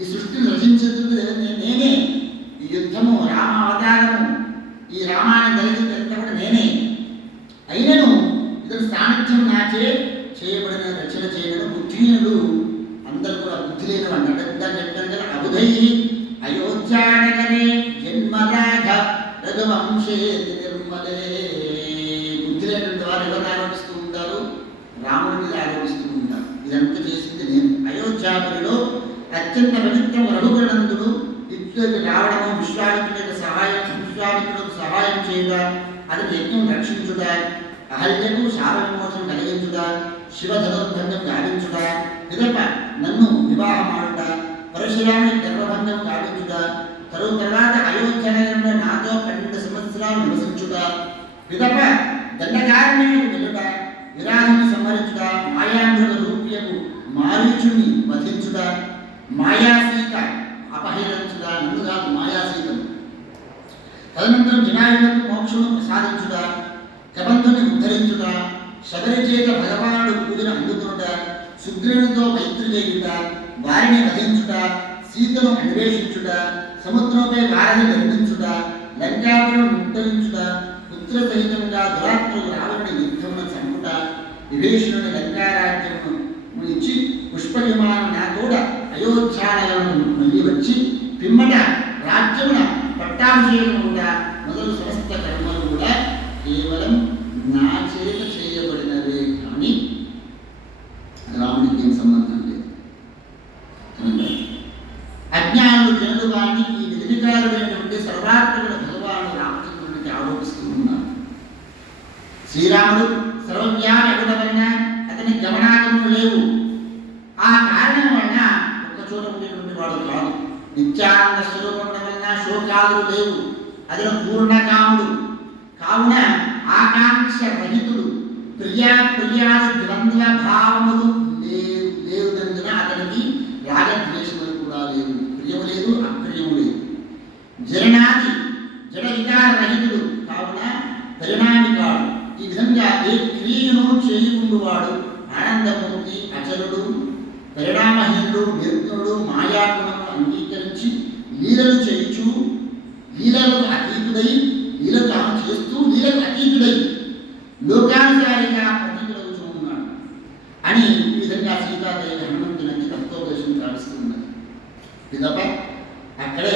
ఈ సృష్టిని రచించేది నేనే. ఈ యుద్ధము, రామ అవతారము, ఈ రామాయణం జరిగింది అంతా కూడా నేనే. అయినను ఇతని సాన్నిధ్యం నాచే చేయబడిన రచన చేయడం బుద్ధిహీనుడు అందరూ కూడా బుద్ధి లేని అంటే చెప్పారు కదా. అబుధై అయోధ్యానగరే జన్మరాఘ రఘువంశే నిర్మలే. బుద్ధి లేనటువంటి వారు ఎవరు ఆరోపిస్తూ ఉంటారు? రాముడి మీద ఆరోపిస్తూ ఉంటారు. ఇదంతా చేసింది నేను. అయోధ్యాపురిలో అత్యంత పవిత్రము రఘువరణందుడు ఇద్దరికి రావడము, విశ్వామిత్రుడికి సహాయం చేయుట, అతని యజ్ఞం రక్షించుట, అహల్యకు శాప విమోచనం కలిగించుట, శివధనుర్భంగం గావించుట, పిదప నన్ను వివాహమాడుట, పరశురాముని గర్భభంగం గావించుట, తర్వాత అయోధ్యనగరంలో నాతో 12 సంవత్సరాలు నివసించుట, పిదప దండకారణ్యములకు వెళ్ళుట, విరాజుని సంహరించుట, మాయాంధ్రుల రూప్యకు మారీచుని వధించుట, మాయాసీత అపహరించుట, నన్ను కాదు మాయాసీతం, తదనంతరం జనాయులకు మోక్షము ప్రసాదించుట, కబంధుని ఉద్ధరించుట, శబరి చేత భగవానుడు పూజను అందుకునుట, సుగ్రీవునితో మైత్రి చేయుట, వారిని వధించుట, సీతను అన్వేషించుట, సముద్రంపై వారిని నిర్మించుట, లంకాపురం ఉద్ధరించుట, పుత్ర సహితంగా దురాత్మకు రావణుని యుద్ధమును చంపుట, విభీషణుని లంకారాజ్యమును ఇచ్చి పుష్ప విమానం నా తోడ అయోధ్యానగరమును మళ్ళీ వచ్చి పిమ్మట రాజ్యమున పట్టాభిషేకం కూడా మొదలు సమస్త కర్మలు కూడా కేవలం నా చేత చేయబడినవే కానీ రాముడికి ఏం సంబంధం లేదు. అజ్ఞానులు జనులు వాణి ఈ నిర్వికారుడైనటువంటి సర్వాత్మకుడు భగవాను రామచంద్రుడికి ఆరోపిస్తూ ఉన్నారు. శ్రీరాముడు సర్వవ్యాపి అగుట వలన అతని గమనాగములు లేవు. ఆ కారణం వలన ఒక్క చోట ఉండేటువంటి వాడు కాదు. నిత్యానంద స్వరూపముల వలన శోకాదులు లేవు. అతను పూర్ణకాముడు కావున ఆకాంక్ష రహితుడు. ప్రియాది ద్వంద్వ భావములు లేవునందున అతనికి రాగద్వేషములు కూడా లేవు. ప్రియము లేదు, అప్రియము లేదు. జరణాది జడ వికార రహితుడు కావున పరిణామికాడు. ఈ విధంగా ఏ క్రియను చేయుకుండువాడు ఆనందమూర్తి, అచలుడు, పరిణామహీనుడు, నిర్గుణుడు, మాయాగుణము అంగీకరించి లీలలు చేయుచు లీలలకు అతీతుడై లీల తాను చేస్తూ లీలకు అతీతుడై లోకానుసారిగా ప్రతీతులవుతూ ఉన్నాడు అని ఈ విధంగా సీతాదేవి హనుమంతునికి తత్వోపదేశం కావిస్తున్నది. పిదప అక్కడే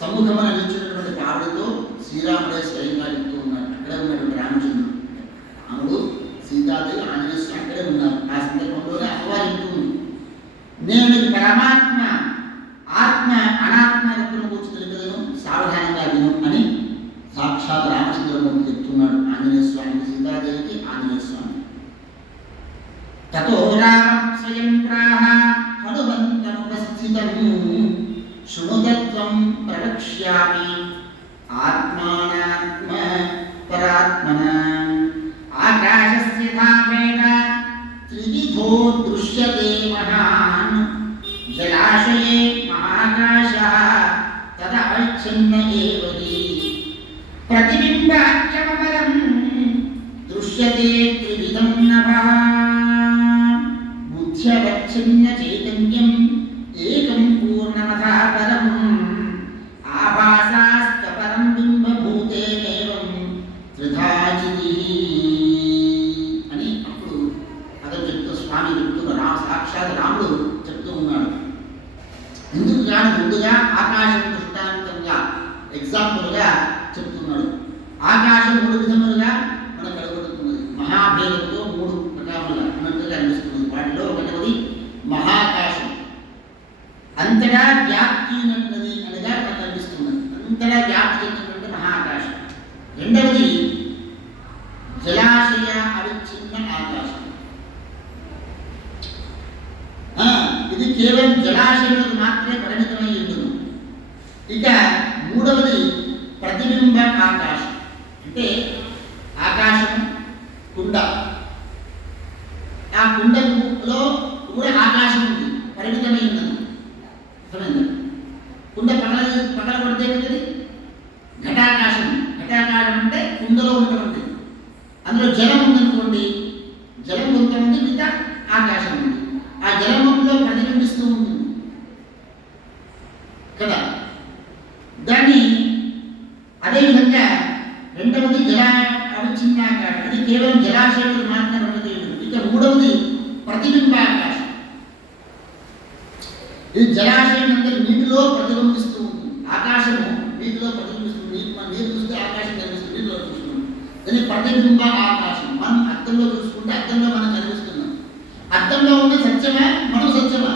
సమ్ముఖమున నిలిచినటువంటి ఆవిడతో శ్రీరాముడే స్వయంగా చెప్తూ ఉన్నాడు. అక్కడే ఉన్నటువంటి రామచంద్రుడు, రాముడు, సీతాదేవి, ఆంజనేయ స్వామి అక్కడే ఉన్నారు. ఆ సందర్భంలోనే అపవాదిస్తూ ఉంది. నేను పరమాత్మ ఆత్మ అనాత్మను కూర్చు తెలిపేదను, సావధానంగా విను అని సాక్షాత్ రామచంద్రమూర్తి చెప్తున్నాడు ఆంజనేయ స్వామికి, సీతాదేవికి, ఆంజనేయ స్వామి. తతో రామ స్వయం ప్రాహ హనుమంతముపస్థితం శృణుతత్వం ప్రవక్ష్యామి ఆత్మానాత్మ పరాత్మన ఆకాశస్య ధామేన త్రివిధో దృశ్యతే మహాన్ జలాశయే మహాకాశః తదవచ్ఛిన్న ఏవ హి ప్రతిబింబాఖ్యమపరం దృశ్యతే త్రివిధం నభః బుద్ధ్యవచ్ఛిన్న చైతన్యం ఏకం పూర్ణమథా పరం ఆభాసాస్తపరం బింబభూతేనేవం త్రిధాచితి అని అప్పుడు అతను చెప్తూ స్వామి చెప్తున్న సాక్షాత్ రాముడు చెప్తూ ఉన్నాడు. ఎందుకు కానీ ముందుగా ఆకాశం దృష్టాంతంగా ఎగ్జాంపుల్గా చెప్తున్నాడు. ఆకాశం మూడు విధములుగా మనకు కనబడుతున్నది. మహాభేదంతో మూడు ప్రకారములుగా ఉన్నట్టుగా అనిపిస్తున్నది. వాటిలో ఒకటవది మహాకాశం, అంతటా వ్యాప్తి ఉన్నది అనగా మనకు అనిపిస్తున్నది. అంతటా వ్యాప్తి చెందినటువంటి మహాకాశం. రెండవది జలాశయ అవిచ్ఛిన్న ఆకాశం. ఇది కేవలం జలాశయాలకు మాత్రమే పరిమితమై ఉంటుంది. ఇక మూడవది ప్రతిబింబ ఆకాశం, అంటే ఆకాశం కుండ, ఆ కుండలో కూడా ఆకాశం ఉంది, పరిమితమై ఉన్నది. కుండ పగల కొడితే ఉంటుంది ఘటాకాశం. ఘటాకాశం అంటే కుండలో ఉన్నటువంటిది. అందులో జలం ఉందనుకోండి, జలం కొంత ఉంది, మిగతా ఆకాశం ఉంది. ఆ జలములో ప్రతిబింబిస్తూ ఉంటుంది కదా. దాన్ని అదేవిధంగా రెండవది జల అవిచ్ఛిన్నాకాశం, అది కేవలం జలాశయాలు మాత్రమే ఉన్నది. ఇక మూడవది ప్రతిబింబాకాశం. ఈ జలాశయం అంటే నీటిలో ప్రతిబింబిస్తూ ఉంటుంది. ఆకాశము నీటిలో ప్రతిబింబిస్తుంది. నీరు చూస్తే ఆకాశం కనిపిస్తుంది, నీటిలో చూస్తున్నాం. దాన్ని ప్రతిబింబ ఆకాశం. మనం అర్థంలో చూసుకుంటే అర్థంలో మనం కనిపిస్తున్నాం. అర్థంలో ఉన్న సత్యమా, మనం సత్యమా?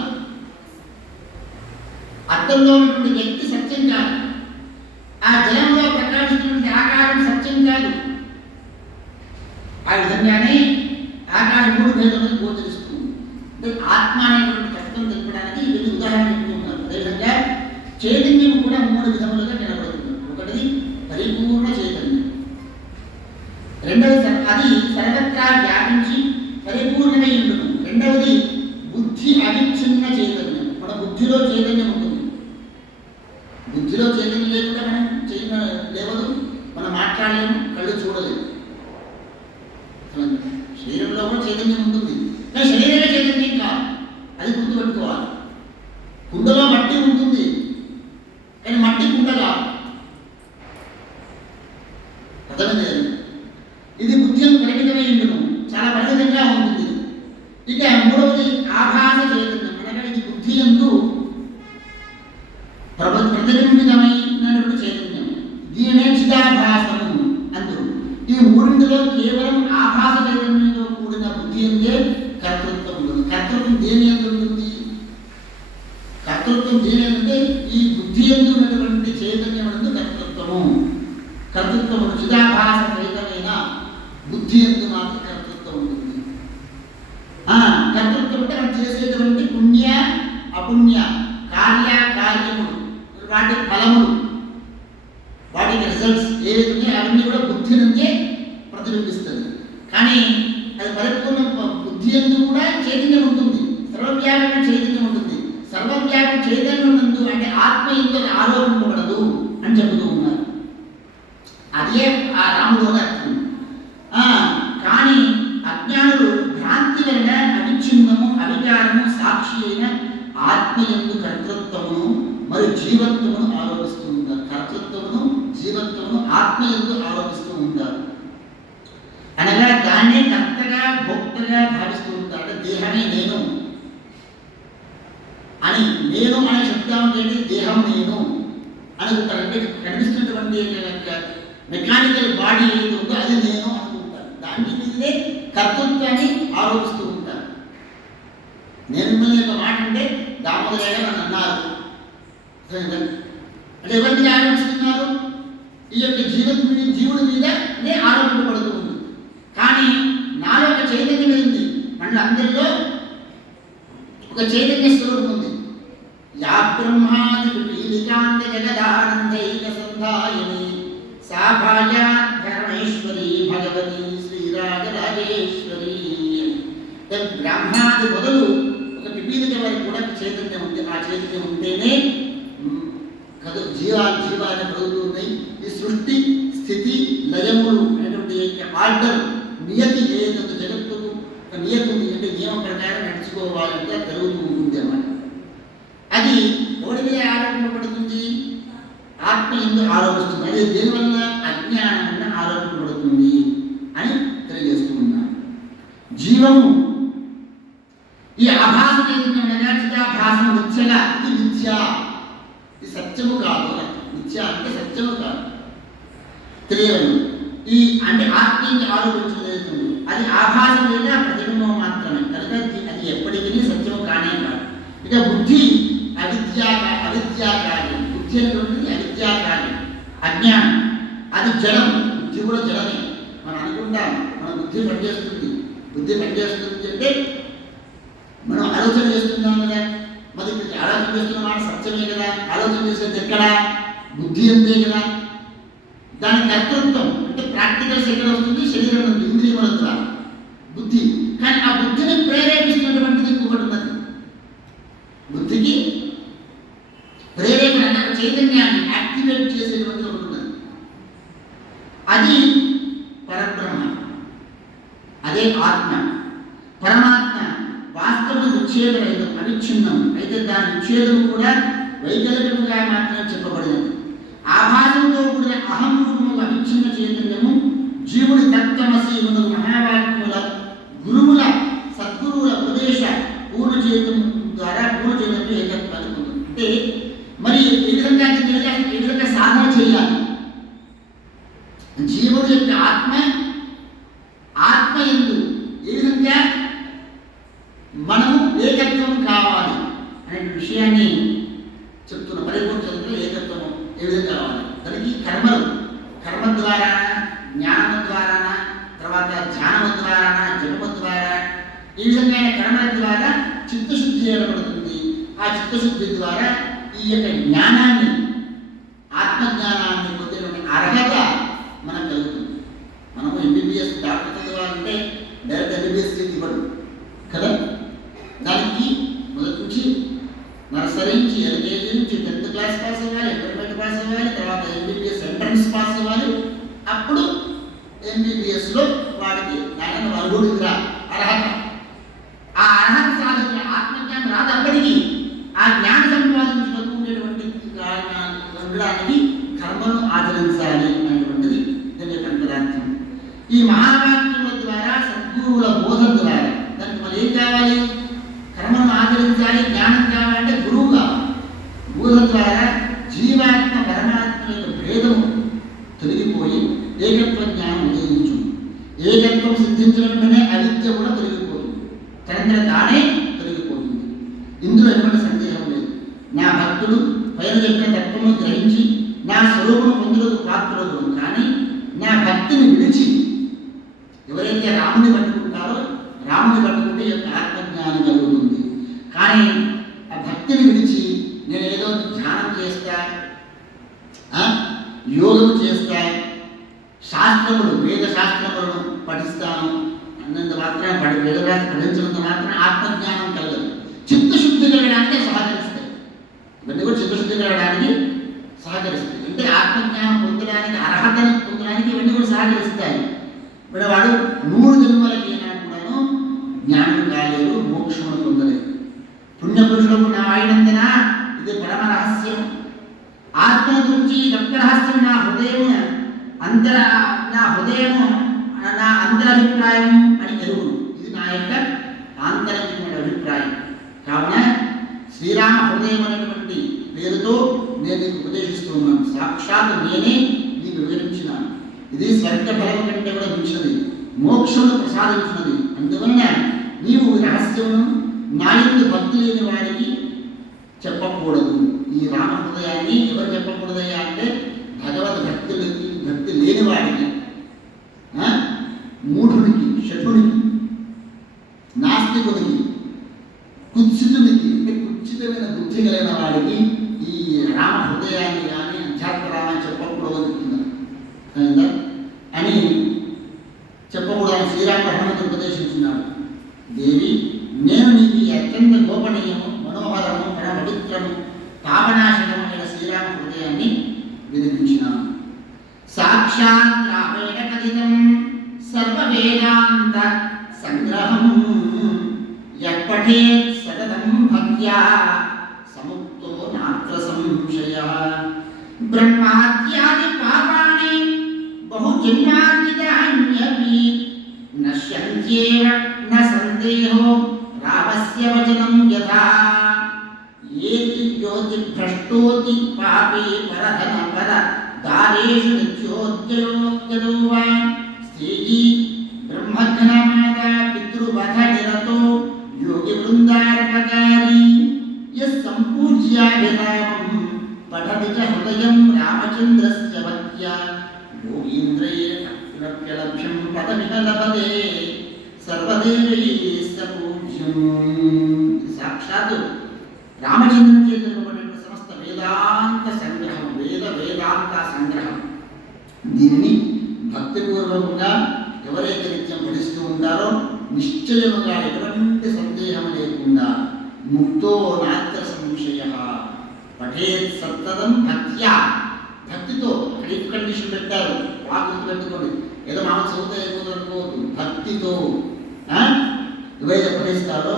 అర్థంలో ఉన్నటువంటి వ్యక్తి సత్యం కాదు. ఆ జలంలో ప్రకాశించినటువంటి ఆకాశం సత్యం కాదు. ఆ విధంగానే ఆకాశం మూడు భేదములను గోచరిస్తుంది. అంటే ఆత్మ అనేటువంటి తత్వం తెలపడానికి వీళ్ళు ఉదాహరణ చెప్తున్నారు. అదేవిధంగా చైతన్యం కూడా మూడు విధములుగా నిలబడుతుంది. ఒకటిది పరిపూర్ణ చైతన్యం, రెండవది అది సర్వత్రా వ్యాపించి పరిపూర్ణమై ఉండదు. రెండవది బుద్ధి అవిచ్ఛిన్న చైతన్యం. మన బుద్ధిలో చైతన్యం ఉంటుంది. బుద్ధిలో చైతన్యం లేకుండా మనం లేవదు, మనం మాట్లాడలేము, కళ్ళు చూడలేము. శరీరంలో కూడా చైతన్యం ఉంటుంది, కానీ శరీరమే చైతన్యం కాదు. అది గుర్తుపెట్టుకోవాలి. కుండలో మట్టి ఉంటుంది, కానీ మట్టి కుండ కాదు. అర్థమైంది? ఇది బుద్ధి పరిమితమై ఉండను, చాలా పరిమితంగా ఉంటుంది. ఇక మూడవది ఆభాస చైతన్యం, అనగా ఇది బుద్ధి యందు ప్రతిబింబితమైనటువంటి చైతన్యం. దీనినే చిదాభాసము అందరూ. ఈ మూడింటిలో కేవలం ఆభాస చైతన్యంతో కూడిన బుద్ధి అందే ఏంటంటే ఈ బుద్ధి ఎందు ఉన్నటువంటి చైతన్యం ఎందు కర్తృత్వము చిదాభాస సహితమైన బుద్ధి ఎందు మాత్రం కర్తృత్వం ఉంటుంది. కర్తృత్వం అంటే మనం చేసేటువంటి పుణ్య అపుణ్య కార్యములు వాటి ఫలములు వాటికి రిజల్ట్స్ ఏవైతే అవన్నీ కూడా బుద్ధి నుంచే ప్రతిబింబిస్తుంది. కానీ అది పరిపూర్ణ బుద్ధి ఎందు కూడా చైతన్యం ఉంటుంది, సర్వవ్యాపక చైతన్యం ఉంటుంది. సర్వవ్యాపక చైతన్యం నందు అంటే ఆత్మ ఎందు ఆరోపింపబడదు అని చెబుతూ ఉన్నారు. అదే ఆ రాముడు అర్థం. కానీ అజ్ఞానులు భ్రాంతి వలన అవిచ్ఛిన్నము అవికారము సాక్షి అయిన ఆత్మ యందు కర్తృత్వమును మరియు జీవత్వమును ఆరోపిస్తూ ఉంటారు. కర్తృత్వమును జీవత్వమును ఆత్మ యందు ఆరోపిస్తూ ఉంటారు. అనగా దాన్నే కర్తగా భోక్తగా భావిస్తూ ఉంటారు. అంటే దేహమే నేను అని, నేను అనే శబ్దానికి ఏంటి దేహం నేను అనుకుంటారు. అంటే కనిపిస్తున్నటువంటి మెకానికల్ బాడీ ఏది ఉందో అది నేను అనుకుంటారు. దాని మీదే కర్తృత్వాన్ని ఆరోపిస్తూ ఉంటారు. నేను మిమ్మల్ని ఒక మాట అంటే దామోదరగా నన్ను అన్నారు అంటే ఎవరి మీద ఆరోపిస్తున్నారు? ఈ యొక్క జీవుడి మీదనే ఆరోపించబడుతూ ఉంది. కానీ నాలో ఒక చైతన్యం ఉంది, మన అందరిలో ఒక చైతన్య స్వరూపం ఉంది. యా బ్రహ్మాది పీలికాంత జగదానందైక సంధాయిని సాభాయాత్ పరమేశ్వరి భగవతి శ్రీరాజరాజేశ్వరి. బ్రహ్మాది మొదలు ఒక పిపీలిక వరకు కూడా చైతన్యం ఉంది. ఆ చైతన్యం ఉంటేనే జీవాలు కలుగుతూ ఉన్నాయి. ఈ సృష్టి స్థితి లయములు అనేటువంటి ఆర్డర్ నియతి ఏదైతే జగత్తుకు ఒక నియతి ఉంది, అంటే నియమం ప్రకారం నడుచుకోవాలంటే జరుగుతూ ఉంటుంది అన్నమాట. అది ఎవరి మీద ఆరోపింపబడుతుంది? ఆత్మ ఎందు ఆరోపిస్తుంది. అది దేనివల్ల? అజ్ఞానం వల్ల ఆరోపింపబడుతుంది అని తెలియజేస్తూ ఉన్నాను. జీవము ఈ ఆభాస చైతన్యం చిదాభాసం మిథ్యగా, ఇది మిథ్య, ఇది సత్యము కాదు. మిథ్య అంటే సత్యము కాదు, తెలియదు. ఈ అంటే ఆత్మ ఆరోపించలేదు, అది ఆభాసం లేదా ప్రతిబింబం మాత్రమే. కనుక అది ఎప్పటికీ సత్యము కానే కాదు. ఇక బుద్ధి అవిద్యాకార్యం. బుద్ధి అనేటువంటిది అవిద్యాకార్యం, అజ్ఞానం. అది జడం. బుద్ధి కూడా జడమే. మనం అనుకుంటాం మన బుద్ధి పనిచేస్తుంది. బుద్ధి పనిచేస్తుంది అంటే మనం ఆలోచన చేస్తున్నాం కదా. మరి ఆలోచన చేస్తున్న మాట సత్యమే కదా. ఆలోచన చేసేది ఎక్కడ? బుద్ధి అంతే కదా. దాని కర్తృత్వం అంటే ప్రాక్టికల్స్ ఎక్కడ వస్తుంది? శరీరం నుండి, ఇంద్రియముల ద్వారా బుద్ధి. కానీ ఆ బుద్ధిని ప్రేరేపిస్తున్నటువంటిది ఇంకొకటి ఉన్నది. బుద్ధికి ప్రేరేపణ అంటే చైతన్యాన్ని యాక్టివేట్ చేసేటువంటిది ఒకటి ఉన్నది. అది పరబ్రహ్మ, అదే ఆత్మ. పరమాత్మ వాస్తవ విచ్ఛేదరహితం, అవిచ్ఛిన్నం. అయితే దాని విచ్ఛేదం కూడా వైకల్పికంగా మాత్రమే చెప్పబడినది. ఆభాసంతో కూడిన అహం రూపముల అవిచ్ఛిన్న చైతన్యము జీవుడి తత్వమసి మొదలు మహావాక్యముల గురువుల సద్గురువుల ఉపదేశ పూర్ణ చైతన్యం ద్వారా పూర్ణ చైతన్యం ఏకత్వాన్ని పొందుతుంది. అంటే మరి ఏ విధంగా సాధన చేయాలి? జీవుడి యొక్క ఆత్మ యందు ఏ విధంగా మనము ఏకత్వం కావాలి అనే విషయాన్ని చెప్తున్న పరిపూర్ణ చదువులో ఏకత్వము ఏ విధంగా కావాలి? దానికి కర్మ ద్వారా, జ్ఞానము ద్వారా, తర్వాత ధ్యానము ద్వారా, జపము ద్వారా, ఈ విధంగా కర్మల ద్వారా చిత్తశుద్ధి ఏర్పడుతుంది. ఆ చిత్తశుద్ధి ద్వారా ఈ యొక్క జ్ఞానాన్ని, ఆత్మజ్ఞానాన్ని పొందేటువంటి అర్హత మనకు కలుగుతుంది. మనము ఎంబీబీఎస్ డాక్టర్ చదవాలంటే డైరెక్ట్ ఎంబీబీఎస్ సీట్ ఇవ్వడు కదా. దానికి మొదటి నుంచి నర్సరీ నుంచి, ఎల్కేజీ నుంచి 10th క్లాస్ పాస్ అవ్వాలి, ఇంటర్మీడియట్ పాస్ అవ్వాలి, తర్వాత ఎంబీబీఎస్ ఎంట్రన్స్ పాస్ అవ్వాలి. అప్పుడు ఎంబీబీఎస్లో వాడికి నాయన అర్హుడిగా అర్హత. ఆ అర్హత సాధన ఆత్మజ్ఞానం రాదప్పటికీ ఆ జ్ఞాన సంపాదించడానికి ఉండేటువంటి ఉండడానికి కర్మను ఆచరించాలి అనేటువంటిది దీని యొక్క అంతరార్థం. ఈ మహావాక్యముల ద్వారా, సద్గురువుల బోధ ద్వారా దానికి మరి ఏం కావాలి? కర్మను ఆచరించాలి. జ్ఞానం కావాలంటే గురువు కావాలి. బోధ ద్వారా జీవాత్మ పరమాత్మ యొక్క భేదము తొలగిపోయి ఏకత్వ జ్ఞానం ఉదయించు. ఏకత్వం సిద్ధించిన వెంటనే అవిద్య కూడా తొలగిపోతుంది, తనంతట తానే తొలగిపోతుంది. ఇందులో ఎటువంటి సందేహం లేదు. నా భక్తుడు భక్తుడు పైన చెప్పిన తత్వము గ్రహించి నా స్వరూపము పొందులకు పాత్రుడు. కానీ నా భక్తిని విడిచి ఎవరైతే రాముని పట్టుకుంటారో రాముని పట్టుకుంటే యొక్క ఆత్మజ్ఞానం కలుగుతుంది. కానీ ఆ భక్తిని విడిచి నేను ఏదో ధ్యానం చేస్తా, యోగం చేస్తా, శాస్త్రములు వేద శాస్త్రములను పఠిస్తాను అన్నంత మాత్రం వేదరాశి పఠించినంత మాత్రం ఆత్మజ్ఞానం కలగదు. చిత్తశుద్ధి కలగడానికి సహకరిస్తాయి. ఇవన్నీ కూడా చిత్తశుద్ధి కలగడానికి సహకరిస్తాయి. అంటే ఆత్మజ్ఞానం పొందడానికి అర్హతను పొందడానికి ఇవన్నీ కూడా సహకరిస్తాయి. ఇప్పుడు వాడు 100 జన్మలకైనా కూడాను జ్ఞానం కాలేదు, మోక్షమును పొందలేదు. పుణ్యపురుషులకు నా అయినందున ఇది పరమ రహస్యం. ఆత్మ గురించి యొక్క రహస్యం నా హృదయము నా అంతరభిప్రాయం అని ఎరుగు. ఇది నా యొక్క ఆంతరికమైన అభిప్రాయం. కావున శ్రీరామ హృదయం అనేటువంటి పేరుతో నేను నీకు ఉపదేశిస్తూ ఉన్నాను. సాక్షాత్ నేనే నీకు వివరించినాను. ఇది స్వర్గ ఫలం కంటే కూడా మించినది, మోక్షమును ప్రసాదించినది. అందువలన నీవు రహస్యమును నా యందు భక్తి లేని వారికి చెప్పకూడదు. ఈ రామ హృదయాన్ని ఎవరు చెప్పకూడదయ్యా అంటే భగవద్ భక్తి లేని వాడికి, మూఢునికి, షఠునికి, నాస్తికునికి, కుత్సితునికి, అంటే కుత్సితమైన బుద్ధి కలిగిన వాడికి ఈ రామ హృదయాన్ని కానీ అధ్యాత్మ రామాన్ని చెప్పకూడదు అని చెప్పకూడదని శ్రీరామ హనుమంతుడు ఉపదేశించున్నాడు. దేవి, నేను నీకు ఈ అత్యంత గోపనీయము, మనోహరము, పవిత్రము, పాపనాశనమైన శ్రీరామ హృదయాన్ని వినిపించినాను. సాక్షాత్ రామేణ కథితం సర్వవేదాంత సంగ్రహం యపఠేత్ సతతం భక్త్యా సముక్తో నాత్ర సంశయః. బ్రహ్మాద్యాది పాపాని బహుజన్మార్జితాన్యపి నశ్యంత్యేవ న సందేహో రామస్య వచనం యథా. ఏతి యోతి భ్రష్టోతి పాపి పరధన పర దారేషు నిత్యోద్యయోగ్యదో వా. స్త్రీ బ్రహ్మఘ్నమాత పితృవధ నిరతో యోగి వృందారపకారి యస్ సంపూజ్యాభిరామం పఠతి చ హృదయం రామచంద్రస్య భక్త్యా యోగీంద్రైరప్యలభ్యం పదమివ లభతే సర్వదేవైః పూజ్యం. సాక్షాత్ రామచంద్రుని చేతులపడిన సమస్త వేదాంత సంగ్రహం, వేదాంత సంగ్రహం. దీనిని భక్తిపూర్వకంగా ఎవరైతే నిత్యం పఠిస్తూ ఉంటారో నిశ్చయముగా ఎటువంటి సందేహం లేకుండా ముక్తో నాత్ర సంశయః పఠేత్ సత్తదం భక్త్యా. భక్తితో క్లిప్ కండిషన్ పెట్టారు, వాకు పెట్టుకోండి. ఏదో మామూలు చదువుతా అయిపోతుంది అనుకోవద్దు. భక్తితో ఎవరైతే పఠిస్తారో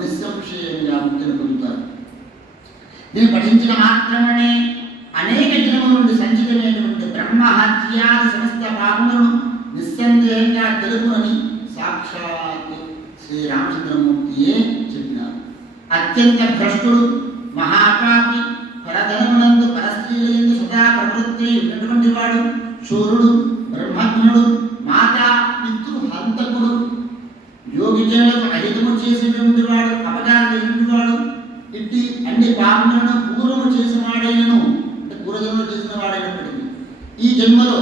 నిస్సంశయంగా ముక్తిని పొందుతారు. దీన్ని పఠించిన మాత్రమే అనేక జన్మల నుండి సంచితమైనటువంటి బ్రహ్మహత్యాది సమస్త పాపములను నిస్సందేహంగా తెలుపునని సాక్షాత్ శ్రీరామచంద్రమూర్తియే చెప్పినారు. అత్యంత భ్రష్టుడు, మహాపాపి, పరధనమునందు పరస్త్రీలందు సదా ప్రవృత్తి ఉన్నటువంటి వాడు, శూరుడు, బ్రహ్మజ్ఞుడు, మాతా పితృ హంతకుడు, యోగిజనులకు అహితము చేసేటువంటి వాడు, అపకారం చేసేటువంటి వాడు, ఇట్టి అన్ని పాపములను పూర్వము చేసిన వాడైనను, అంటే పూర్వజన్మలో చేసిన వాడైనప్పటికీ ఈ జన్మలో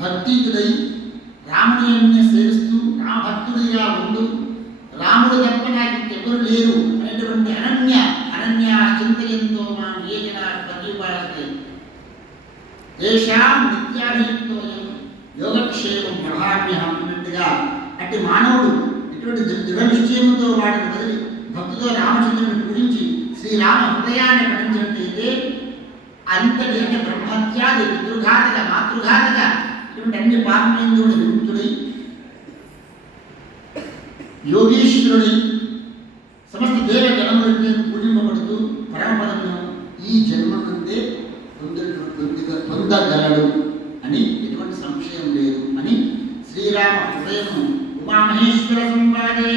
భక్తియుడై రాముని సేవిస్తూ రామభక్తుడిగా ఉండు, రాముడు తప్ప నాకు ఇంకెవరు లేరు అనేటువంటి అనన్య చింతయంతో మాం ఏ జనా ప్రతిపాదతే తేషాం నిత్యాభియుక్తోయం యోగక్షేమం మహాభ్యహం అన్నట్టుగా అట్టి మానవుడు ఇటువంటి దృఢ నిశ్చయముతో వాడిని వదిలి భక్తితో రామచంద్రుని పూజించి శ్రీరామ హృదయాన్ని పఠించినట్లయితే అంతటి అంటే బ్రహ్మత్యాది పితృఘాతక మాతృఘాతక ఇటువంటి అన్ని పాపమేందుడు విముక్తుడై యోగీశ్వరుడై సమస్త దేవ గణములకి పూజింపబడుతూ పరమపదమును ఈ జన్మనందే పొందగలడు అని ఎటువంటి సంశయం లేదు అని శ్రీరామ హృదయము ఉమామహేశ్వర సంవాదే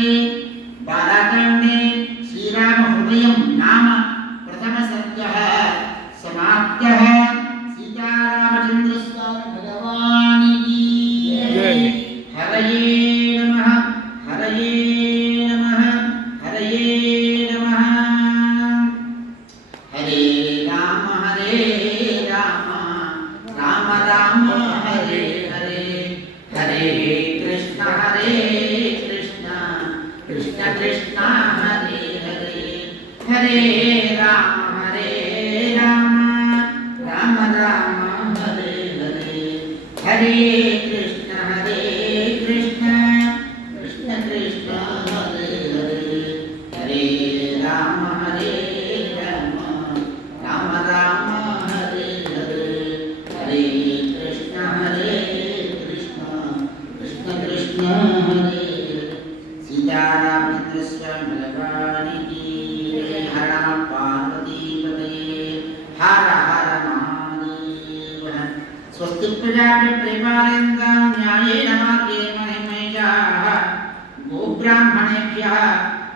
బాలాకాండే శ్రీరామ హృదయం నామ ప్రథమ సత్యః సమాప్తః. సీతారామచంద్ర స్వామి భగవానికి హరయే నమః, హరయే నమః, హరయే నమః, హరే రామ రామ రామ హరే హరే హరే కృష్ణ కృష్ణ కృష్ణ హరే హరే హరే రామ రామ రామ హరే హరే హరే కృష్ణ కృష్ణ కృష్ణ హరే హరే హరే రామ రామ రామ హరే హరే హరే కృష్ణ కృష్ణ కృష్ణ హరే సీతారామచంద్ర స్వామి భగవానికి హర పార్వతీపతే హర హర మహాదేవ స్వస్తి ప్రజాభ్యః పరిపాలయంతాం న్యాయేన మార్గేణ మహిమహేషాః గోబ్రాహ్మణేభ్యः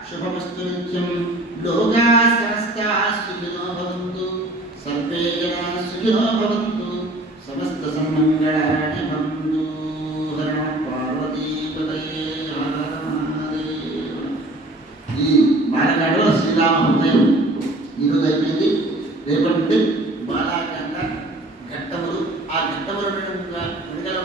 శుభమస్తు నిత్యం లోకాः సమస్తాः సుఖినో భవంతు సర్వే జనాः సుఖినో భవంతు సమస్త సన్మంగళాని భవంతు హర పార్వతీపతయే హర మహాదేవ. ఈ బాలకాండలో శ్రీరామ హృదయం ఈరోజు అయిపోయింది. రేపటి నుండి బాలాకాండ ఘట్టములు, ఆ ఘట్టములు వెనుకల